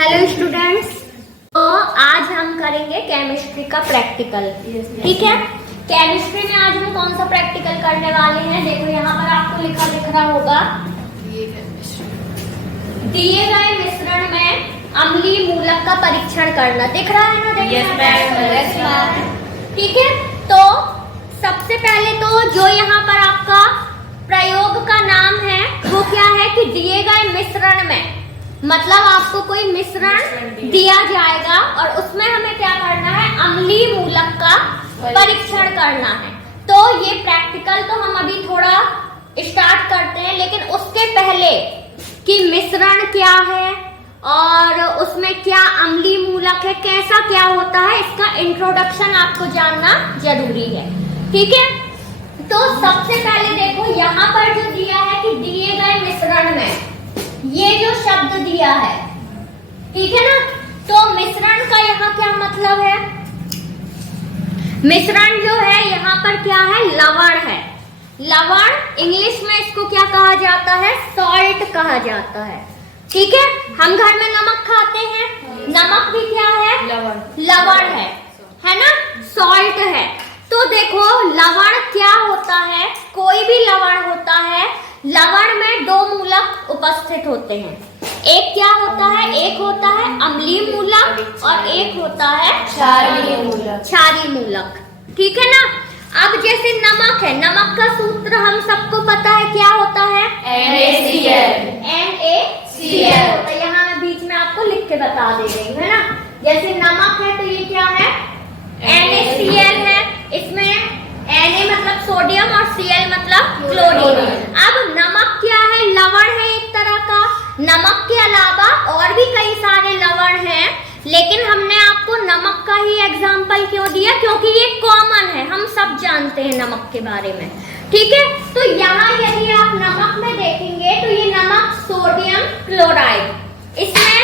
Hello students, तो आज हम करेंगे केमिस्ट्री का प्रैक्टिकल। ठीक है, केमिस्ट्री में आज हम कौन सा प्रैक्टिकल करने वाले हैं? देखो यहाँ पर आपको दिख रहा होगा, दिए गए मिश्रण में अम्लीय मूलक का परीक्षण करना। दिख रहा है ना? यस। ठीक है, तो सबसे पहले तो जो यहाँ पर आपका प्रयोग का नाम है वो क्या है कि दिए गए मिश्रण में, मतलब आपको कोई मिश्रण दिया जाएगा और उसमें हमें क्या करना है? अम्लीय मूलक का परीक्षण करना है। तो ये प्रैक्टिकल तो हम अभी थोड़ा स्टार्ट करते हैं, लेकिन उसके पहले कि मिश्रण क्या है और उसमें क्या अम्लीय मूलक है, कैसा क्या होता है, इसका इंट्रोडक्शन आपको जानना जरूरी है। ठीक है, तो सबसे पहले देखो यहाँ पर जो दिया है कि दिए गए मिश्रण में, ये जो शब्द दिया है, ठीक है ना? तो मिश्रण का यहाँ क्या मतलब है? मिश्रण जो है यहाँ पर क्या है? लवण है। लवण इंग्लिश में इसको क्या कहा जाता है? सॉल्ट कहा जाता है। ठीक है, हम घर में नमक खाते हैं, नमक भी क्या है? लवण है ना? सॉल्ट है। तो देखो लवण क्या होता है? कोई भी लवण होता है, लवण में दो मूलक उपस्थित होते हैं। एक क्या होता है? एक होता है अम्लीय मूलक और एक होता है क्षारीय मूलक। ठीक है ना? अब जैसे नमक है, नमक का सूत्र हम सबको पता है, क्या होता है? NaCl होता है। यहाँ मैं बीच में आपको लिख के बता दे रही हूँ, है ना? जैसे नमक है तो ये क्या है? NaCl है। इसमें Na मतलब सोडियम और Cl मतलब क्लोरीन। अब नमक क्या है? लवण है एक तरह का। नमक के अलावा और भी कई सारे लवण हैं, लेकिन हमने आपको नमक का ही एग्जाम्पल क्यों दिया? क्योंकि ये कॉमन है, हम सब जानते हैं नमक के बारे में। ठीक है, तो यहाँ यदि आप नमक में देखेंगे तो ये नमक सोडियम क्लोराइड, इसमें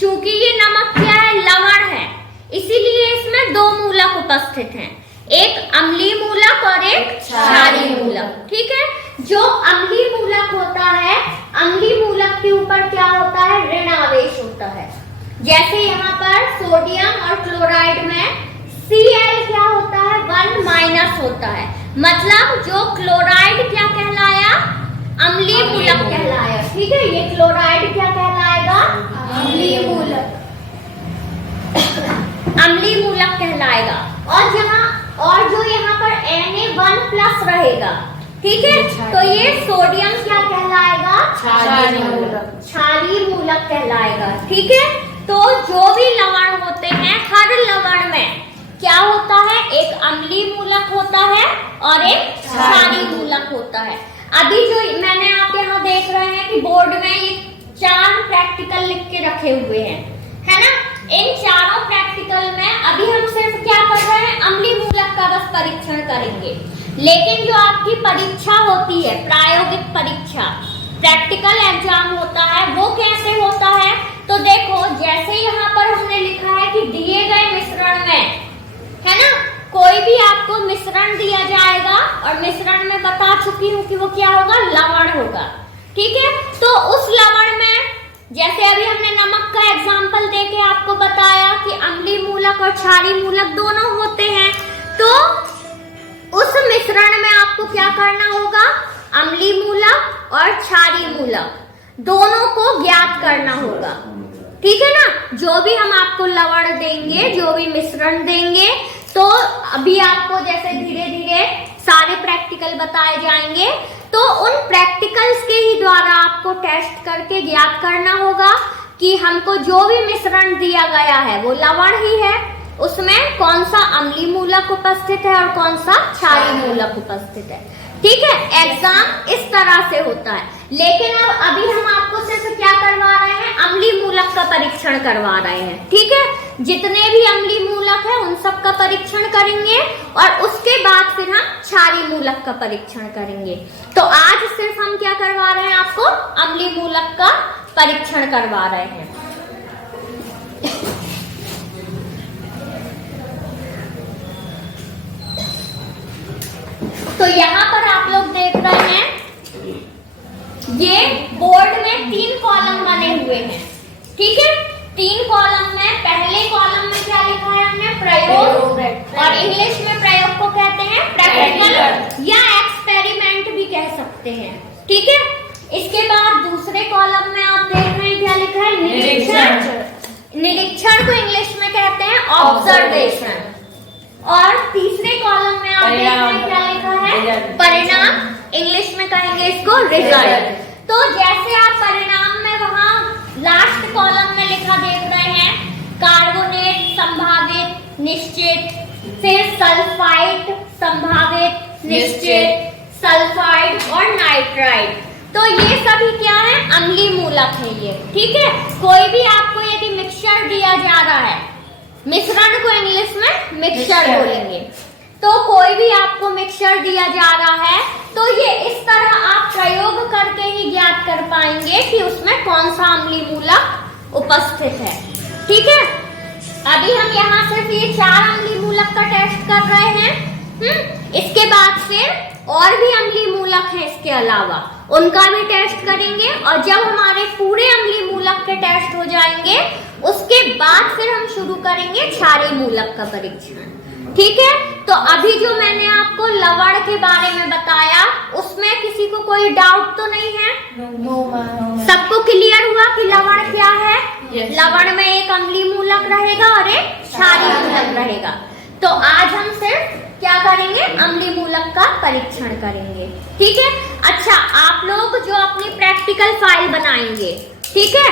चूंकि ये नमक क्या है? लवण है, इसीलिए इसमें दो मूलक उपस्थित हैं, एक अम्लीय मूलक और एक क्षारीय मूलक। ठीक है, जो अम्लीय मूलक होता है, अम्लीय मूलक के ऊपर क्या होता है? ऋण आवेश होता है। जैसे यहाँ पर सोडियम और क्लोराइड में Cl क्या होता है? 1- होता है। मतलब जो क्लोराइड क्या कहलाया? अम्लीय मूलक कहलाया। ठीक है, ये क्लोराइड क्या कहलाएगा? अम्लीय मूलक अम्लीय मूलक कहलाएगा। और जो यहाँ पर Na1+ रहेगा, ठीक है, तो ये सोडियम क्या कहलाएगा? क्षारीय मूलक कहलाएगा। ठीक है, तो जो भी लवण होते हैं, हर लवण में क्या होता है? एक अम्लीय मूलक होता है और एक क्षारीय मूलक होता है। अभी जो मैंने आप यहाँ देख रहे हैं कि बोर्ड में ये 4 प्रैक्टिकल लिख के रखे हुए हैं, है ना? इन चारों प्रैक्टिकल में अभी हम सिर्फ क्या कर रहे हैं? अम्लीय मूलक का बस परीक्षण करेंगे। लेकिन जो आपकी परीक्षा होती है, प्रायोगिक परीक्षा, प्रैक्टिकल एग्जाम होता है, वो कैसे होता है? तो देखो जैसे यहाँ पर हमने लिखा है कि दिए गए मिश्रण में, है ना, कोई भी आपको मिश्रण दिया जाएगा और मिश्रण में बता चुकी हूँ कि वो क्या होगा? लवण होगा। ठीक है, तो उस लवण में जैसे अभी हमने नमक का एग्जाम्पल देके आपको बताया कि अम्लीय मूलक और क्षारीय मूलक दोनों होते हैं, तो उस मिश्रण में आपको क्या करना होगा? अम्लीय मूलक और क्षारीय मूलक दोनों को ज्ञात करना होगा। ठीक है ना? जो भी हम आपको लवण देंगे, जो भी मिश्रण देंगे, तो अभी आपको जैसे धीरे धीरे सारे प्रैक्टिकल बताए जाएंगे, तो उन प्रैक्टिकल्स के ही द्वारा आपको टेस्ट करके ज्ञात करना होगा कि हमको जो भी मिश्रण दिया गया है वो लवण ही है, उसमें कौन सा अम्लीय मूलक उपस्थित है और कौन सा क्षारीय मूलक उपस्थित है। ठीक है, एग्जाम इस तरह से होता है। लेकिन अब अभी हम आपको सिर्फ क्या करवा रहे हैं? अम्लीय मूलक का परीक्षण करवा रहे हैं। ठीक है, जितने भी अम्लीय मूलक है उन सब का परीक्षण करेंगे और उसके बाद फिर हम क्षारीय मूलक का परीक्षण करेंगे। तो आज सिर्फ हम क्या करवा रहे हैं? आपको अम्लीय मूलक का परीक्षण करवा रहे हैं। तो यहाँ पर आप लोग देख रहे हैं, ये बोर्ड में 3 कॉलम बने हुए हैं। ठीक है, 3 कॉलम में पहले कॉलम में क्या लिखा है हमने? प्रयोग। और इंग्लिश में प्रयोग को कहते हैं प्रैक्टिकल या एक्सपेरिमेंट भी कह सकते हैं। ठीक है, इसके बाद दूसरे कॉलम में आप देख रहे हैं क्या लिखा है? निरीक्षण। निरीक्षण को इंग्लिश में कहते हैं ऑब्जर्वेशन। और तीसरे कॉलम में आप देख रहे हैं क्या लिखा है? परिणाम। इंग्लिश में कहेंगे इसको रिजल्ट। तो जैसे आप परिणाम में वहां लास्ट कॉलम में लिखा देख रहे हैं, कार्बोनेट संभावित निश्चित, फिर सल्फाइड संभावित निश्चित, सल्फाइड और नाइट्राइड। तो ये सभी क्या है? अम्लीय मूलक है ये। ठीक है, कोई भी आपको यदि मिक्सचर दिया जा रहा है, मिश्रण को इंग्लिश में मिक्सचर बोलेंगे, तो कोई भी आपको मिक्सचर दिया जा रहा है तो ये इस तरह आप प्रयोग करके ही ज्ञात कर पाएंगे कि उसमें कौन सा अम्लीय मूलक उपस्थित है। ठीक है, अभी हम यहाँ सिर्फ ये 4 अम्लीय मूलक का टेस्ट कर रहे हैं। इसके बाद फिर और भी अम्लीय मूलक है इसके अलावा, उनका भी टेस्ट करेंगे। और जब हमारे पूरे अम्लीय मूलक के टेस्ट हो जाएंगे उसके बाद फिर हम शुरू करेंगे क्षारीय मूलक का परीक्षण। ठीक है, तो अभी जो मैंने आपको लवण के बारे में बताया उसमें किसी को कोई डाउट तो नहीं है? सबको क्लियर हुआ कि लवण क्या है? लवण में एक अम्लीय मूलक रहेगा और एक क्षारीय मूलक रहेगा। तो आज हम सिर्फ क्या करेंगे? अम्लीय मूलक का परीक्षण करेंगे। ठीक है, अच्छा आप लोग जो अपनी प्रैक्टिकल फाइल बनाएंगे, ठीक है,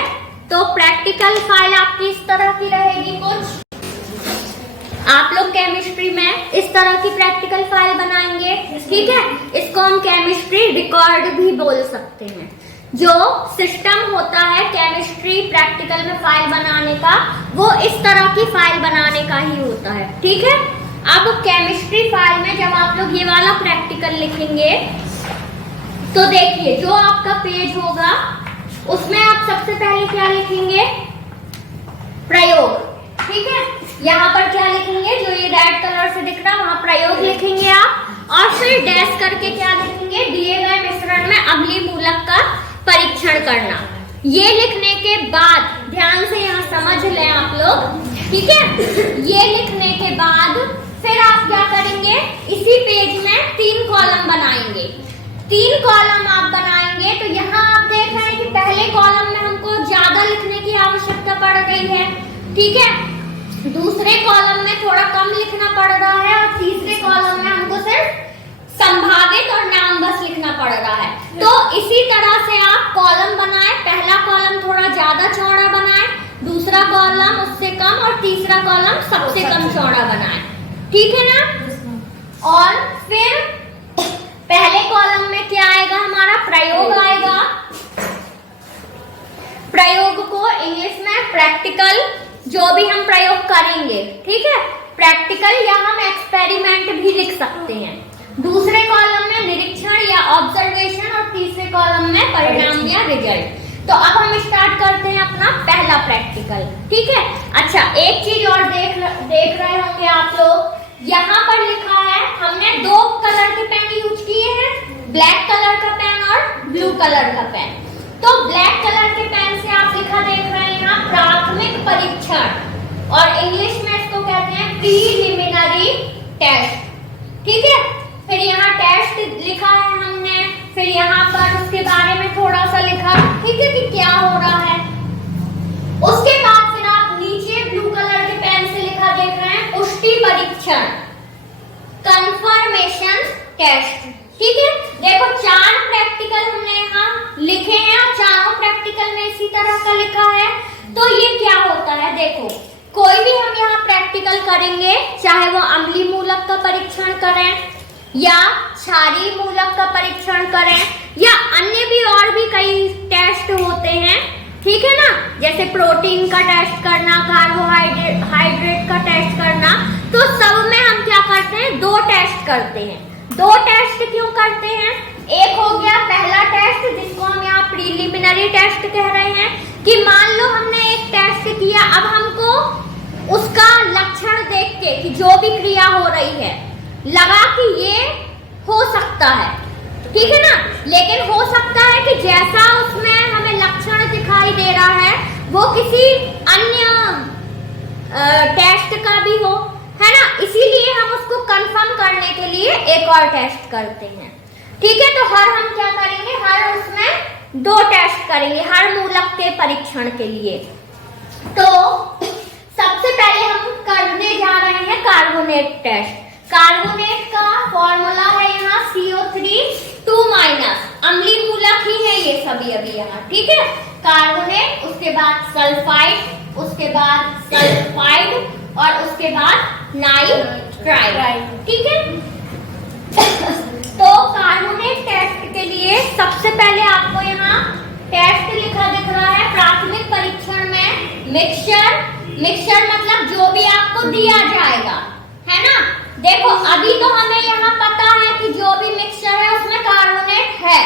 तो प्रैक्टिकल फाइल आपकी इस तरह की रहेगी कुछ। आप लोग केमिस्ट्री में इस तरह की प्रैक्टिकल फाइल बनाएंगे। ठीक है, इसको हम केमिस्ट्री रिकॉर्ड भी बोल सकते हैं। जो सिस्टम होता है केमिस्ट्री प्रैक्टिकल में फाइल बनाने का, वो इस तरह की फाइल बनाने का ही होता है। ठीक है, अब केमिस्ट्री फाइल में जब आप लोग ये वाला प्रैक्टिकल लिखेंगे तो देखिए जो आपका पेज होगा उसमें आप सबसे पहले क्या लिखेंगे? प्रयोग। ठीक है, यहाँ पर क्या लिखेंगे? जो ये रेड कलर से दिख रहा है वहाँ प्रयोग लिखेंगे आप, और फिर डैश करके क्या लिखेंगे? दिए गए मिश्रण में अम्लीय मूलक का परीक्षण करना। ये लिखने के बाद ध्यान से यहाँ समझ लें आप लोग। ठीक है, ये लिखने के बाद फिर आप क्या करेंगे? इसी पेज में 3 कॉलम बनाएंगे। 3 कॉलम आप बनाएंगे तो यहाँ आप देख रहे हैं कि पहले कॉलम में हमको ज्यादा लिखने की आवश्यकता पड़ रही है। ठीक है, दूसरे कॉलम में थोड़ा कम लिखना पड़ रहा है, और तीसरे कॉलम में हमको सिर्फ संभावित और नाम बस लिखना पड़ रहा है। तो इसी तरह से आप कॉलम बनाएं। पहला कॉलम थोड़ा ज्यादा चौड़ा बनाएं, दूसरा कॉलम उससे कम, और तीसरा कॉलम सबसे कम चौड़ा बनाएं। ठीक है ना? और फिर पहले कॉलम में क्या आएगा? हमारा प्रयोग आएगा। प्रयोग को इंग्लिश में प्रैक्टिकल, जो भी हम प्रयोग करेंगे, ठीक है, प्रैक्टिकल या हम एक्सपेरिमेंट भी लिख सकते हैं। दूसरे कॉलम में निरीक्षण या ऑब्जर्वेशन, और तीसरे कॉलम में परिणाम या रिजल्ट। तो अब हम स्टार्ट करते हैं अपना पहला प्रैक्टिकल। ठीक है, अच्छा एक चीज और देख रहे होंगे आप लोग, यहाँ पर लिखा है हमने 2 कलर के पेन यूज किए हैं, ब्लैक कलर का पेन और ब्लू कलर का पेन। तो ब्लैक कलर के पेन से आप लिखा देख रहे हैं यहाँ प्राथमिक परीक्षण, और इंग्लिश में इसको कहते हैं प्रीलिमिनरी टेस्ट। ठीक है, फिर यहाँ टेस्ट लिखा है हमने, फिर यहाँ पर उसके बारे में थोड़ा सा लिखा, ठीक है, कि क्या हो रहा है। उसके बाद फिर आप नीचे ब्लू कलर के पेन से लिखा देख रहे हैं पुष्टि परीक्षण, कंफर्मेशन टेस्ट। ठीक है, देखो 4 प्रैक्टिकल हमने यहाँ लिखे हैं, और चारों प्रैक्टिकल में इसी तरह का लिखा है। तो ये क्या होता है? देखो कोई भी हम यहाँ प्रैक्टिकल करेंगे, चाहे वो अम्लीय मूलक का परीक्षण करें या क्षारीय मूलक का परीक्षण करें, या अन्य भी और भी कई टेस्ट होते हैं। ठीक है ना, जैसे प्रोटीन का टेस्ट करना, कार्बोहाइड्रेट का टेस्ट करना, तो सब में हम क्या करते हैं? 2 टेस्ट करते हैं। 2 टेस्ट क्यों करते हैं? एक हो गया पहला टेस्ट, जिसको हम यहाँ प्रीलिमिनरी टेस्ट कह रहे हैं, कि मान लो हमने एक टेस्ट किया, अब हमको उसका लक्षण देख के कि जो भी क्रिया हो रही है लगा कि ये हो सकता है, ठीक है ना, लेकिन हो सकता है कि जैसा उसमें हमें लक्षण दिखाई दे रहा है वो किसी अन्य टेस्ट का भी हो, है ना, इसीलिए हम उसको कंफर्म करने के लिए एक और टेस्ट करते हैं। ठीक है, तो हर हम क्या करेंगे, हर उसमें 2 टेस्ट करेंगे हर मूलक के परीक्षण के लिए। तो सबसे पहले हम करने जा रहे हैं कार्बोनेट टेस्ट। कार्बोनेट का फॉर्मूला है यहाँ CO3 अम्लीय मूलक ही है ये सभी अभी यहाँ। ठीक है, कार्बोनेट, उसके बाद सल्फाइड, उसके बाद सल्फाइड और उसके बाद नाइट्राइड। ठीक है, तो कार्बोनेट टेस्ट के लिए सबसे पहले आपको यहाँ टेस्ट लिखा दिख रहा है। प्राथमिक परीक्षण में मिक्सचर मतलब जो भी आपको दिया जाएगा, है ना। देखो अभी तो हमें यहाँ पता है कि जो भी मिक्सचर है उसमें कार्बोनेट है,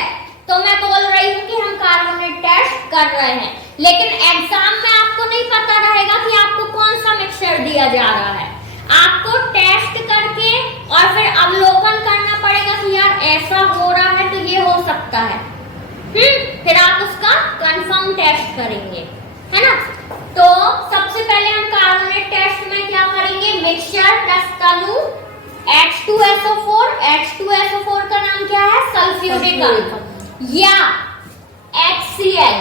तो मैं बोल रही हूँ कि हम कार्बोनेट टेस्ट कर रहे हैं। लेकिन एग्जाम में आपको नहीं पता रहेगा कि आपको कौन सा मिक्सचर दिया जा रहा है। आपको टेस्ट करके और फिर अवलोकन करना पड़ेगा कि यार ऐसा हो रहा है तो ये हो सकता है। फिर आप उसका कंफर्म टेस्ट करेंगे, है ना। तो सबसे पहले हम कार्बोनेट टेस्ट में क्या करेंगे, मिक्सचर प्लस तनु H2SO4। H2SO4 का नाम क्या है, सल्फ्यूरिक या HCl।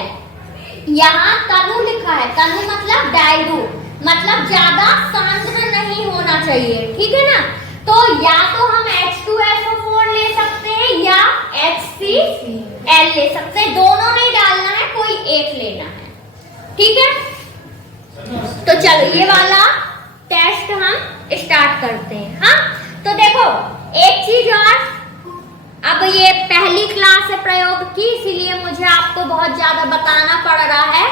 यहाँ तनु लिखा है, तनु मतलब डाइल्यूट, मतलब ज्यादा सांद्र नहीं होना चाहिए। ठीक है ना, तो या तो हम H2SO4 ले सकते हैं या HCl ले सकते हैं, दोनों नहीं डालना है, कोई एक लेना है। ठीक है, तो चलो ये वाला टेस्ट हम स्टार्ट करते हैं। हाँ, तो देखो एक चीज और, अब ये पहली क्लास है प्रयोग की, इसीलिए मुझे आपको बहुत ज्यादा बताना पड़ रहा है,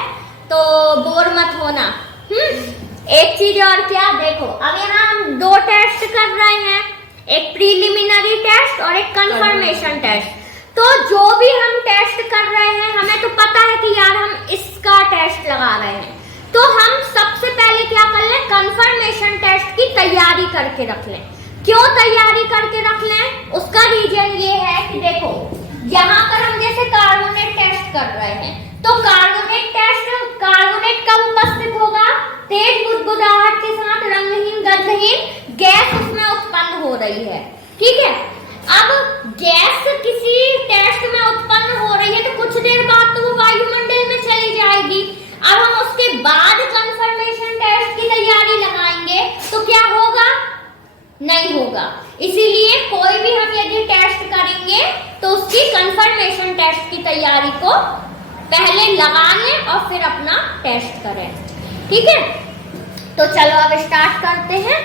तो बोर मत होना। एक चीज और क्या, देखो अब यहाँ हम 2 टेस्ट कर रहे हैं, एक प्रीलिमिनरी टेस्ट और एक कंफर्मेशन टेस्ट। तो जो भी हम टेस्ट कर रहे हैं हमें तो पता है कि यार हम इसका टेस्ट लगा रहे हैं, तो हम सबसे पहले क्या कर लें, कंफर्मेशन टेस्ट की तैयारी करके रख लें। क्यों तैयारी करके रख लें, उसका रीजन ये है कि देखो यहाँ पर हम जैसे कार्बोनेट टेस्ट कर रहे हैं, तो कार्बोनेट कब उपस्थित होगा, तेज बुदबुदाहट के साथ रंगहीन गंधहीन गैस उसमें उत्पन्न हो रही है। ठीक है, अब गैस किसी टेस्ट में उत्पन्न हो रही है तो कुछ देर बाद तो वो वायुमंडल में चली जाएगी। अब हम उसके बाद कंफर्मेशन टेस्ट की तैयारी लगाएंगे तो क्या होगा, नहीं होगा। इसीलिए कोई भी हम यदि टेस्ट करेंगे तो उसकी कंफर्मेशन टेस्ट की तैयारी को पहले लगा लें और फिर अपना टेस्ट करें। ठीक है, तो चलो अब स्टार्ट करते हैं।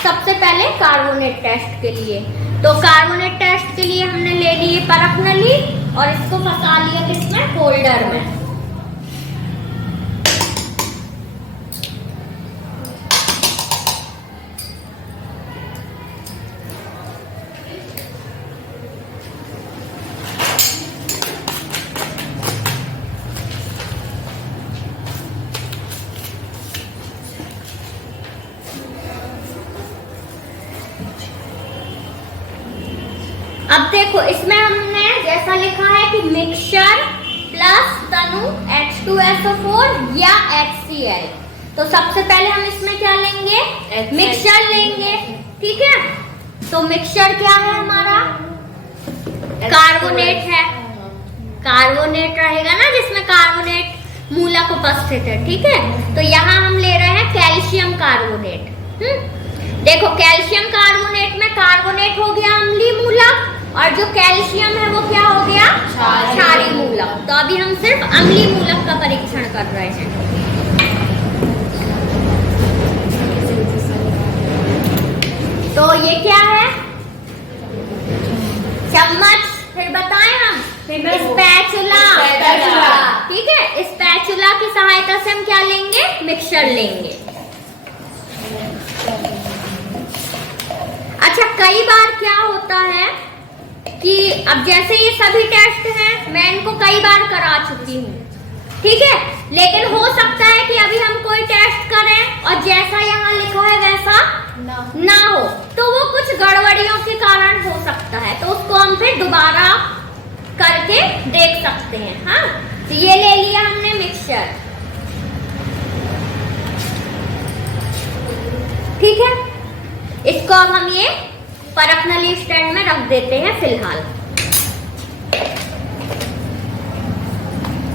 सबसे पहले कार्बोनेट टेस्ट के लिए, तो कार्बोनेट टेस्ट के लिए हमने ले लिए परख नली और इसको फंसा लिया किसमें, होल्डर में। अब देखो इसमें हमने जैसा लिखा है कि मिक्सचर प्लस तनु H2SO4 या HCl, तो सबसे पहले हम इसमें क्या लेंगे, मिक्सचर लेंगे। ठीक है, तो मिक्सचर क्या है हमारा, कार्बोनेट है, कार्बोनेट रहेगा ना जिसमें कार्बोनेट मूलक उपस्थित है। ठीक है, तो यहाँ हम ले रहे हैं कैल्शियम कार्बोनेट। देखो कैल्शियम कार्बोनेट में कार्बोनेट हो गया अम्लीय मूलक और जो कैल्शियम है वो क्या हो गया, क्षारीय मूलक। तो अभी हम सिर्फ अम्लीय मूलक का परीक्षण कर रहे हैं। तो ये क्या है, चम्मच, फिर बताएं हम, स्पैचुला। ठीक है, स्पैचुला की सहायता से हम क्या लेंगे, मिक्सचर लेंगे। अच्छा, कई बार क्या होता है कि अब जैसे ये सभी टेस्ट हैं, मैं इनको कई बार करा चुकी हूँ। ठीक है, लेकिन हो सकता है कि अभी हम कोई टेस्ट करें और जैसा यहाँ लिखा है वैसा ना हो, तो वो कुछ गड़बड़ियों के कारण हो सकता है, तो उसको हम फिर दोबारा करके देख सकते हैं। हाँ, तो ये ले लिया हमने मिक्सचर। ठीक है, इसको अब हम ये परख नली स्टैंड में रख देते हैं फिलहाल।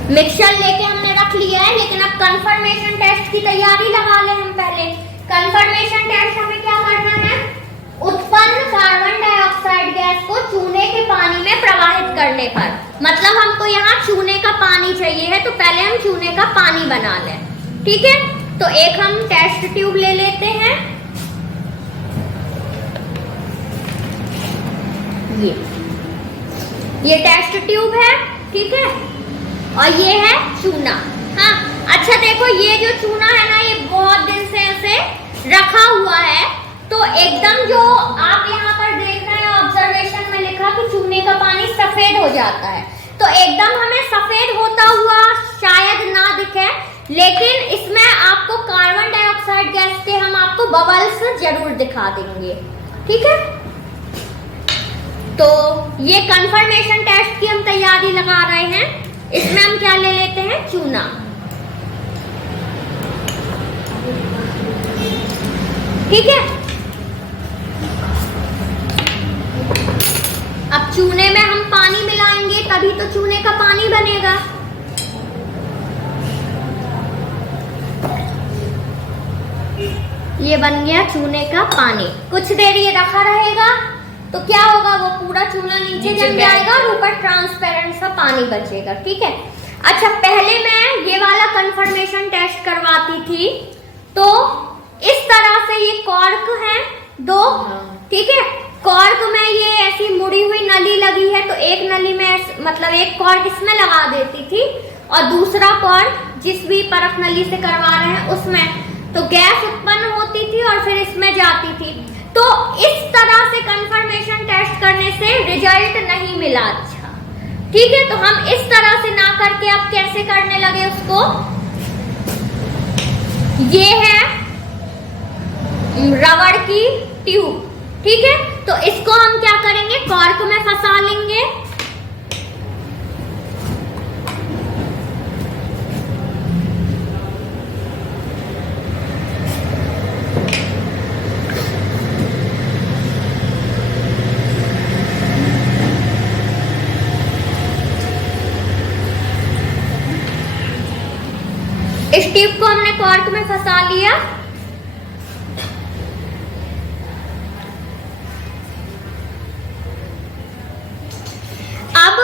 मिक्सचर लेके हमने रख लिया है, लेकिन अब कंफर्मेशन टेस्ट की तैयारी लगा ले हम पहले। कंफर्मेशन टेस्ट हमें क्या करना है, उत्पन्न कार्बन डाइऑक्साइड गैस को चूने के पानी में प्रवाहित करने पर, मतलब हमको यहाँ चूने का पानी चाहिए है, तो पहले हम चूने का पानी बना लें। ठीक है, तो एक हम टेस्ट ट्यूब ले लेते हैं, ये टेस्ट ट्यूब है, ठीक है, और ये है चूना। हाँ, अच्छा देखो, ये जो चूना है ना, ये बहुत दिन से ऐसे रखा हुआ है, तो एकदम जो आप यहाँ पर देख रहे हैं ऑब्जर्वेशन में लिखा कि चूने का पानी सफेद हो जाता है, तो एकदम हमें सफेद होता हुआ शायद ना दिखे, लेकिन इसमें आपको कार्बन डाइऑक्साइड गैस के हम आपको बबल्स जरूर दिखा देंगे। ठीक है, तो ये कंफर्मेशन टेस्ट की हम तैयारी लगा रहे हैं। इसमें हम क्या ले लेते हैं, चूना। ठीक है, अब चूने में हम पानी मिलाएंगे, तभी तो चूने का पानी बनेगा। ये बन गया चूने का पानी। कुछ देर ये रखा रहेगा तो क्या होगा, वो पूरा चूना नीचे जम जाएगा और ऊपर ट्रांसपेरेंट सा पानी बचेगा। ठीक है, अच्छा पहले मैं ये वाला कंफर्मेशन टेस्ट करवाती थी, तो इस तरह से ये कॉर्क है दो, ठीक है, कॉर्क में ये ऐसी मुड़ी हुई नली लगी है, तो एक नली में मतलब एक कॉर्क इसमें लगा देती थी और दूसरा कॉर्क जिस भी परख नली से करवा रहे हैं उसमें, तो गैस उत्पन्न होती थी और फिर इसमें जाती थी। तो इस तरह से कंफर्मेशन टेस्ट करने से रिजल्ट नहीं मिला अच्छा। ठीक है, तो हम इस तरह से ना करके अब कैसे करने लगे उसको, ये है रबड़ की ट्यूब। ठीक है, तो इसको हम क्या करेंगे, कॉर्क में फंसा लेंगे, इस ट्यूब को हमने कॉर्क में फंसा लिया। अब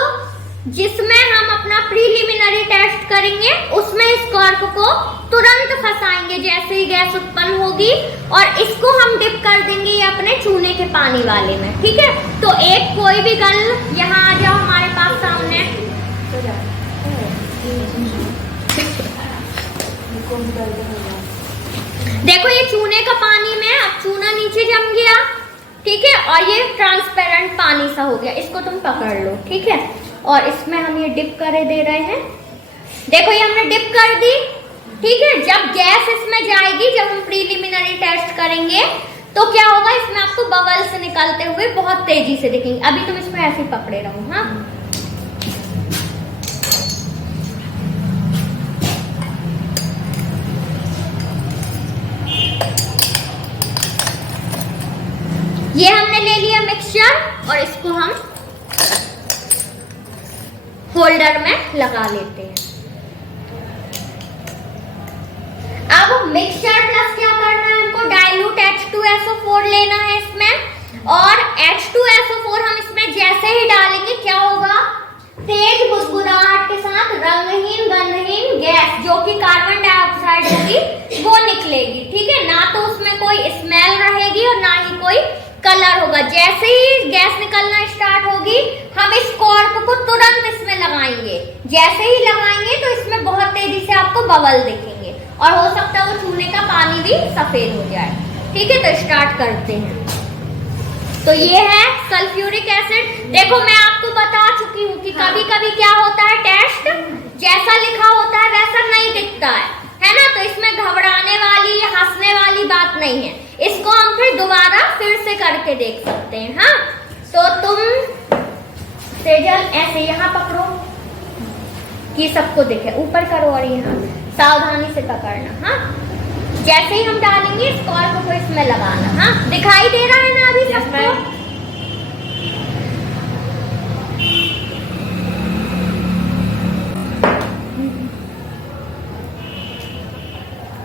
जिसमें हम अपना प्रीलिमिनरी टेस्ट करेंगे उसमें इस कॉर्क को तुरंत फंसाएंगे जैसे ही गैस उत्पन्न होगी, और इसको हम डिप कर देंगे ये अपने चूने के पानी वाले में। ठीक है, तो एक कोई भी गल यहाँ आ जाओ हमारे पास सामने, देखो ये चूने का पानी में अब चूना नीचे जम गया। ठीक है, और ये ट्रांसपेरेंट पानी सा हो गया, इसको तुम पकड़ लो। ठीक है, और इसमें हम ये डिप करे दे रहे हैं, देखो ये हमने डिप कर दी। ठीक है, जब गैस इसमें जाएगी, जब हम प्रीलिमिनरी टेस्ट करेंगे, तो क्या होगा, इसमें आपको बबल्स निकलते हुए बहुत तेजी से दिखेंगे। अभी तुम इसमें ऐसे ही पकड़े रहो। हाँ, ये हमने ले लिया मिक्सचर और इसको हम होल्डर में लगा लेते हैं। अब मिक्सचर प्लस क्या करना है, हमको डाइल्यूट H2SO4 लेना है इसमें, और H2SO4 हम इसमें जैसे ही डालेंगे क्या होगा, तेज बुदबुदाहट के साथ रंगहीन गंधहीन गैस जो कि कार्बन डाइऑक्साइड होगी वो निकलेगी। ठीक है, ना तो उसमें कोई स्मेल रहेगी और ना ही कोई कलर होगा। जैसे ही गैस निकलना स्टार्ट होगी, हम इस कॉर्क को तुरंत इसमें लगाएंगे, जैसे ही लगाएंगे तो इसमें बहुत तेजी से आपको बबल दिखेंगे और हो सकता है वो चूने का पानी भी सफेद हो जाए। ठीक है, तो स्टार्ट करते हैं। तो ये है सल्फ्यूरिक एसिड। देखो मैं आपको बता चुकी हूँ कि कभी कभी क्या होता है, टेस्ट जैसा लिखा होता है वैसा नहीं दिखता है ना, तो इसमें घबराने वाली या हंसने वाली बात नहीं है, इसको हम फिर दोबारा फिर से करके देख सकते हैं। हाँ, तो तुम सेजल ऐसे यहाँ पकड़ो कि सबको दिखे, ऊपर करो और यहाँ सावधानी से पकड़ना। हाँ, जैसे ही हम डालेंगे इस कॉर्क को इसमें लगाना। हाँ, दिखाई दे रहा है ना अभी सबको?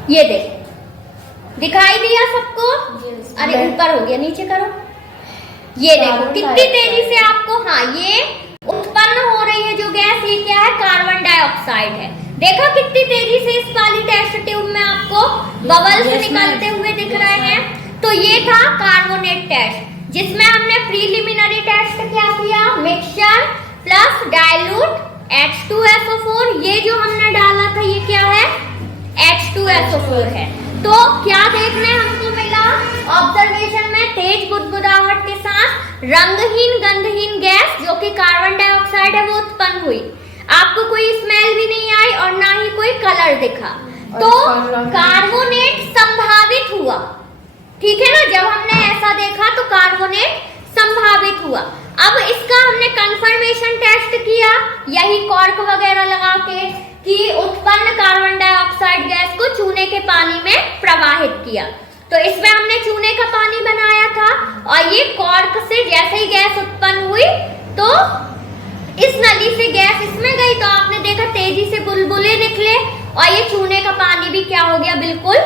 ये देख, दिखाई दिया सबको? अरे ऊपर हो गया, नीचे करो। ये देखो कितनी तेजी से आपको, हाँ, ये उत्पन्न हो रही है जो गैस, ये क्या है? कार्बन डाइऑक्साइड है। देखो कितनी तेजी से इस वाली टेस्ट ट्यूब में आपको बबल्स निकलते हुए दिख रहे हैं। तो ये था कार्बोनेट टेस्ट, जिसमें हमने प्रीलिमिनरी टेस्ट क्या किया? Mixture plus dilute H2SO4। ये जो हमने डाला था ये क्या है? H2SO4 है। तो क्या देखने हमको मिला ऑब्जर्वेशन में? तेज बुदबुदाहट के साथ रंगहीन गंधहीन गैस जो कि कार्बन डाइऑक्साइड है वो उत्पन्न हुई। आपको कोई स्मेल भी नहीं आई और ना ही कोई कलर दिखा। तो कार्बोनेट संभावित हुआ, ठीक है ना? जब हमने ऐसा देखा तो कार्बोनेट संभावित हुआ। अब इसका हमने कंफर्मेशन टेस्ट किया, यही कॉर्क वगैरह लगा के, कि उत्पन्न कार्बन डाइऑक्साइड गैस को चूने के पानी में प्रवाहित किया। तो इसमें हमने चूने का पानी बनाया था और ये कॉर्क से जैसे ही गैस उत्पन्न हुई तो इस नली से गैस इसमें गई, तो आपने देखा तेजी से बुलबुले निकले और ये चूने का पानी भी क्या हो गया? बिल्कुल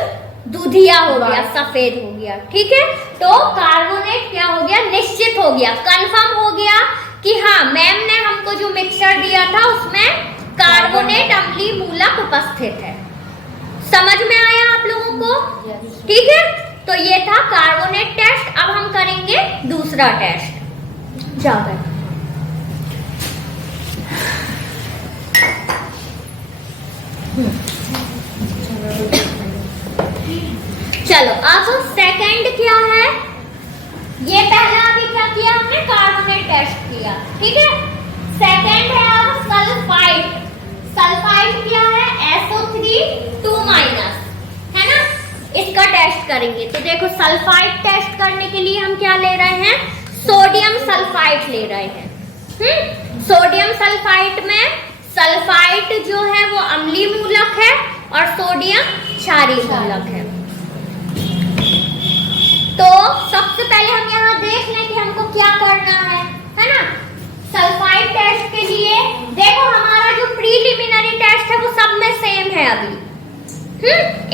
दूधिया हो गया, सफेद हो गया। ठीक है, तो कार्बोनेट क्या हो गया? निश्चित हो गया, कंफर्म हो गया कि हाँ, मैम ने हमको जो मिक्सचर दिया था उसमें कार्बोनेट अम्लीय मूलक उपस्थित है। समझ में आया आप लोगों को? ठीक है, तो ये था कार्बोनेट टेस्ट। अब हम करेंगे दूसरा टेस्ट। जाकर चलो, अब सेकंड क्या है? ये पहला अभी क्या किया हमने? कार्बोनेट टेस्ट किया, ठीक है। सेकंड है अब सल्फाइड। सल्फाइड क्या है? SO3 है ना? इसका टेस्ट करेंगे। तो देखो, सल्फाइड टेस्ट करने के लिए हम क्या ले रहे हैं? सोडियम सल्फाइड ले रहे हैं। सोडियम सल्फाइड में सल्फाइड जो है वो अम्लीय मूलक है और सोडियम क्षारीय मूलक है। तो सबसे पहले हम यहाँ देख लें कि हमको क्या करना है ना? सल्फाइड टेस्ट के लिए देखो, हमारा जो प्रीलिमिनरी टेस्ट है वो सब में सेम है अभी।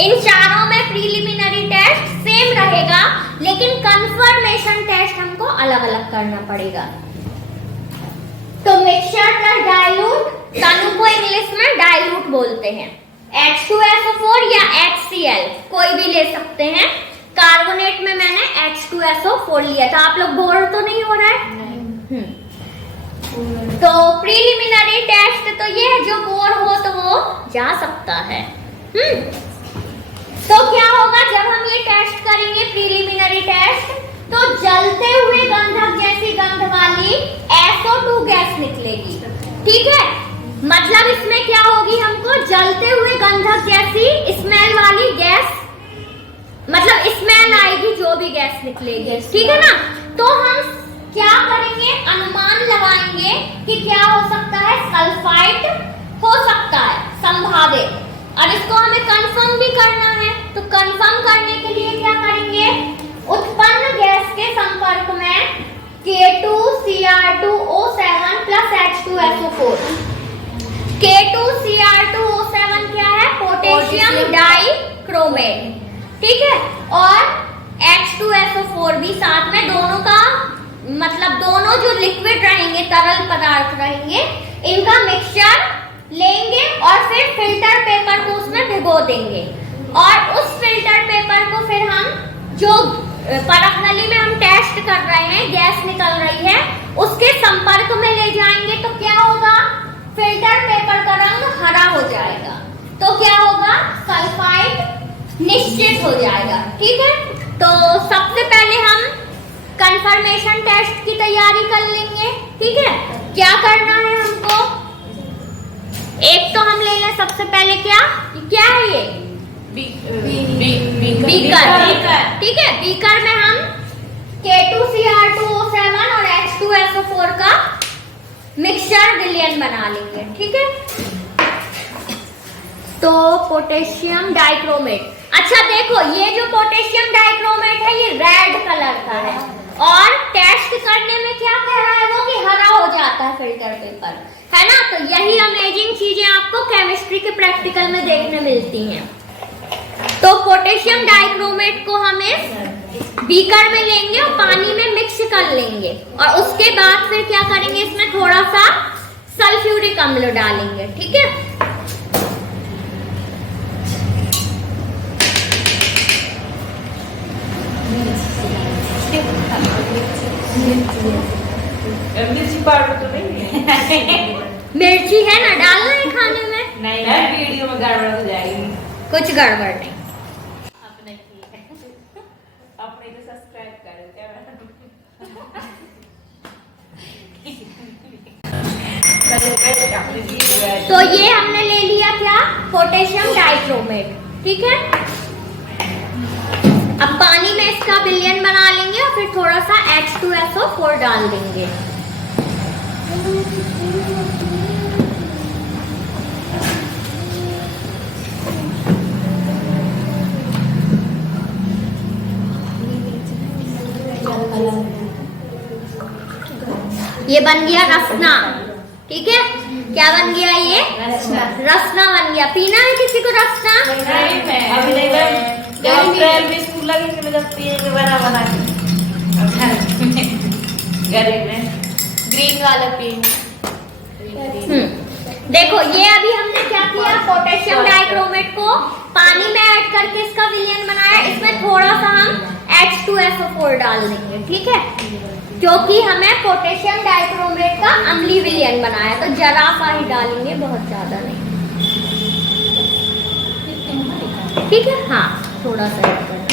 इन चारों में प्रीलिमिनरी टेस्ट सेम रहेगा, लेकिन कंफर्मेशन टेस्ट हमको अलग अलग करना पड़ेगा। तो मिक्सचर प्लस डाइल्यूट, तनु को इंग्लिश में डाइल्यूट बोलते हैं। H2SO4 या HCl कोई भी ले सकते हैं। कार्बोनेट में मैंने H2SO4 लिया था। आप लोग बोर तो नहीं हो रहा है? नहीं। तो प्रीलिमिनरी टेस्ट तो ये है, जो बोर हो तो वो जा सकता है। तो क्या होगा जब हम ये टेस्ट करेंगे प्रीलिमिनरी टेस्ट? तो जलते हुए गंधक जैसी गंध वाली SO2 गैस निकलेगी, ठीक है। मतलब इसमें क्या होगी? हमको जलते हुए गंधक जैसी स्मेल वाली गैस, मतलब स्मेल आएगी जो भी गैस निकलेगी, ठीक है ना। तो हम क्या करेंगे? अनुमान लगाएंगे कि क्या हो सकता है? सल्फाइड हो सकता है, संभावित। और इसको हमें कंफर्म भी करना है। तो कंफर्म करने के लिए क्या करेंगे? उत्पन्न गैस के संपर्क में K2Cr2O7 प्लस H2SO4। K2Cr2O7 क्या है? पोटेशियम डाइक्रोमेट, ठीक है। और H2SO4 भी साथ में, दोनों का मतलब दोनों जो लिक्विड रहेंगे, तरल पदार्थ रहेंगे, इनका मिक्सचर लेंगे और फिर फिल्टर पेपर को उसमें भिगो देंगे। और उस फिल्टर पेपर को फिर हम जो परख नली में हम टेस्ट कर रहे हैं, गैस निकल रही है, उसके संपर्क में ले जाएंगे। तो क्या होगा? फिल्टर पेपर का रंग हरा हो जाएगा। तो क्या होगा? सल्फाइड निश्चित हो जाएगा, ठीक है। तो सबसे पहले हम कंफर्मेशन टेस्ट की तैयारी कर लेंगे, ठीक है। क्या करना है हमको? एक तो हम ले लें सबसे पहले क्या है ये? बीकर, ठीक है। बीकर में हम K2Cr2O7 और H2SO4 का मिक्सचर विलयन बना लेंगे, ठीक है। तो पोटेशियम डाइक्रोमेट, अच्छा देखो, ये जो पोटेशियम डाइक्रोमेट है ये रेड कलर का है और टेस्ट करने में क्या कह रहा है वो कि हरा हो जाता है फिल्टर पेपर, है ना। तो यही अमेजिंग चीजें आपको केमिस्ट्री के प्रैक्टिकल में देखने मिलती हैं। तो पोटेशियम डाइक्रोमेट को हमें बीकर में लेंगे और पानी में मिक्स कर लेंगे और उसके बाद फिर क्या करेंगे, इसमें थोड़ा सा सल्फ्यूरिक अम्ल डालेंगे, ठीक है। मिर्ची पाउडर तो नहीं है? मिर्ची है ना, डालना है खाने में। नहीं यार, वीडियो में गड़बड़ हो जाएगी। कुछ गड़बड़ नहीं। अपने तो सब्सक्राइब करो क्या? तो ये हमने ले लिया क्या, पोटेशियम डाइक्रोमेट, ठीक है। अब पानी में इसका विलयन बना लेंगे और फिर थोड़ा सा H2SO4 डाल देंगे। ये बन गया रसना, ठीक है। क्या बन गया ये? रसना बन गया। पीना है किसी को रसना? अभी नहीं मैं जब अप्रैल में स्कूल लगी कि मैं जब पिएंगे बना के गरीब में ग्रीन वाला पिएंगे। देखो ये अभी हमने क्या किया, पोटेशियम डाइक्रोमेट को पानी में ऐड करके इसका विलयन बनाया। इसमें थोड़ा सा हम H2SO4 डाल देंगे, ठीक है, क्योंकि हमें पोटेशियम डाइक्रोमेट का अम्लीय विलयन बनाया, तो जरा सा ही डालेंगे, बहुत ज्यादा नहीं, ठीक है। हाँ, थोड़ा सा ऐड करना।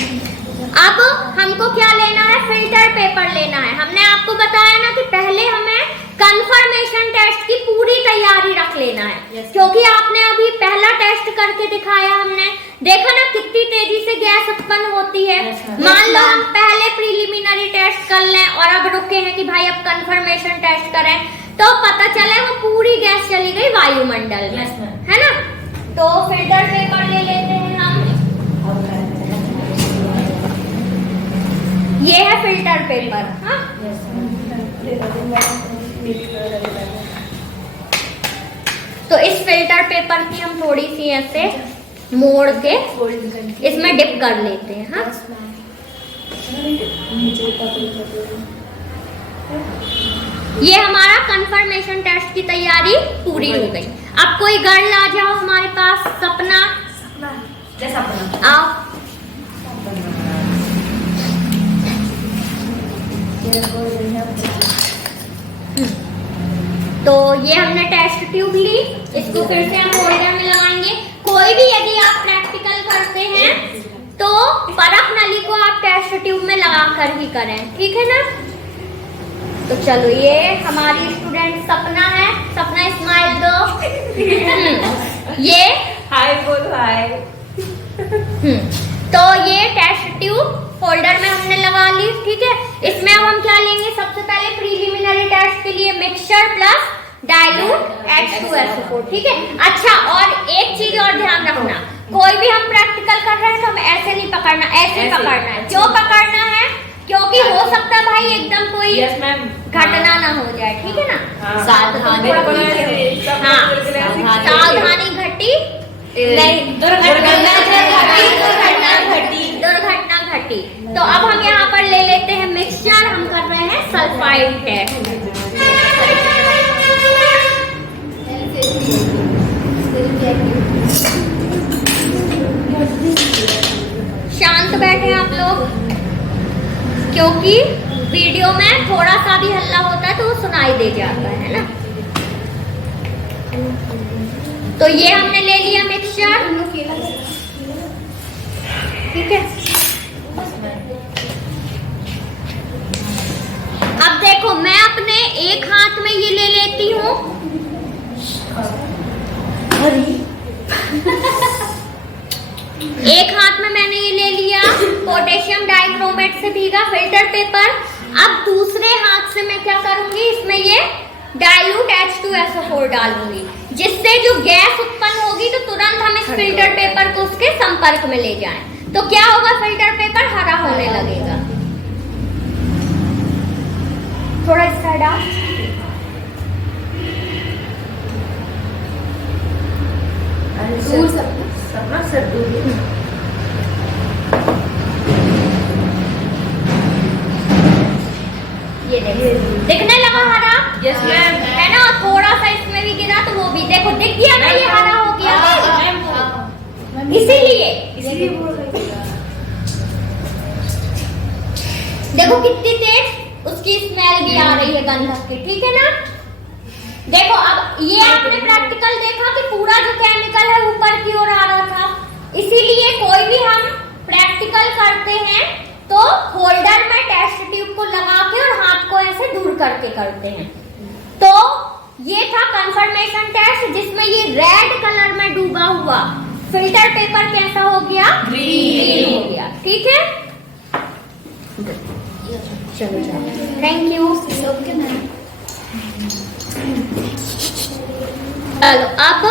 अब हमको क्या लेना है, फिल्टर पेपर लेना है। हमने आपको बताया ना कि पहले हमें कंफर्मेशन टेस्ट की पूरी तैयारी रख लेना है, क्योंकि आपने अभी पहला टेस्ट करके दिखाया, हमने देखा ना कितनी तेजी से गैस उत्पन्न होती है। मान लो हम पहले प्रीलिमिनरी टेस्ट कर लें और अब रुके हैं कि भाई अब कंफर्मेशन टेस्ट करें, तो पता चले वो पूरी गैस चली गई वायुमंडल में, है ना। तो फिल्टर पेपर ले लेते हैं हम। ये है फिल्टर पेपर, हाँ। तो इस फिल्टर पेपर की हम थोड़ी सी ऐसे मोड़ के इसमें डिप कर लेते हैं, हाँ। ये हमारा कंफर्मेशन टेस्ट की तैयारी पूरी हो गई। अब कोई गर्ल आ जाओ हमारे पास, सपना आओ। तो ये हमने टेस्ट ट्यूब ली, इसको फिर से हम होल्डर में लगाएंगे। कोई भी यदि आप प्रैक्टिकल करते हैं तो परख नली को आप टेस्ट ट्यूब में लगा कर ही करें, ठीक है ना। तो चलो, ये हमारी स्टूडेंट सपना है। सपना स्माइल दो। ये हाय बोलो हाय। तो ये टेस्ट ट्यूब फोल्डर में हमने लगा ली, ठीक है। इसमें अब हम क्या लेंगे, सबसे पहले प्रीलिमिनरी टेस्ट के लिए मिक्सचर प्लस डाइल्यूट H2SO4, ठीक है। अच्छा, और एक चीज और ध्यान रखना, कोई भी हम प्रैक्टिकल कर रहे हैं तो हमें ऐसे नहीं पकड़ना, ऐसे पकड़ना है। क्यों पकड़ना है? क्योंकि हो सकता है भाई एकदम कोई घटना ना हो जाए, ठीक है ना। सावधानी घटी नहीं, दुर्घटना घटी। तो अब हम यहाँ पर ले लेते हैं मिक्सचर। हम कर रहे हैं सल्फाइड टेस्ट। शांत बैठे आप लोग, क्योंकि वीडियो में थोड़ा सा भी हल्ला होता है तो वो सुनाई दे जाता है ना। तो ये हमने ले लिया मिक्सचर, ठीक है। अब देखो, मैं अपने एक हाथ में ये ले लेती हूँ, एक हाथ में मैंने ये ले लिया पोटेशियम डाइक्रोमेट से भीगा फिल्टर पेपर। अब दूसरे हाथ से मैं क्या करूंगी, इसमें ये डाइल्यूट H2SO4 डालूंगी, जिससे जो गैस उत्पन्न होगी तो तुरंत हम इस फिल्टर पेपर को उसके संपर्क में ले जाएं। तो क्या होगा, फिल्टर पेपर हरा होने लगेगा। थोड़ा इस साइड आओ। दूर सपना से दूर। ये देखो दिखने लगा हरा। Yes ma'am. है ना, थोड़ा सा इसमें भी गिरा तो वो भी देखो दिख गया ना, ये हरा हो गया। इसीलिए देखो कितनी तेज उसकी स्मेल भी आ रही है गंधक की, ठीक है ना। देखो अब ये आपने प्रैक्टिकल देखा कि पूरा जो केमिकल है ऊपर की ओर आ रहा था, इसीलिए कोई भी हम प्रैक्टिकल करते हैं तो होल्डर में टेस्ट ट्यूब को लगा के और हाथ को ऐसे दूर करके करते हैं। तो ये था कंफर्मेशन टेस्ट जिसमें ये रेड कलर में डूबा हुआ फिल्टर पेपर कैसा हो गया, ग्रीन हो गया, ठीक है। चलो थैंक यू। चलो अब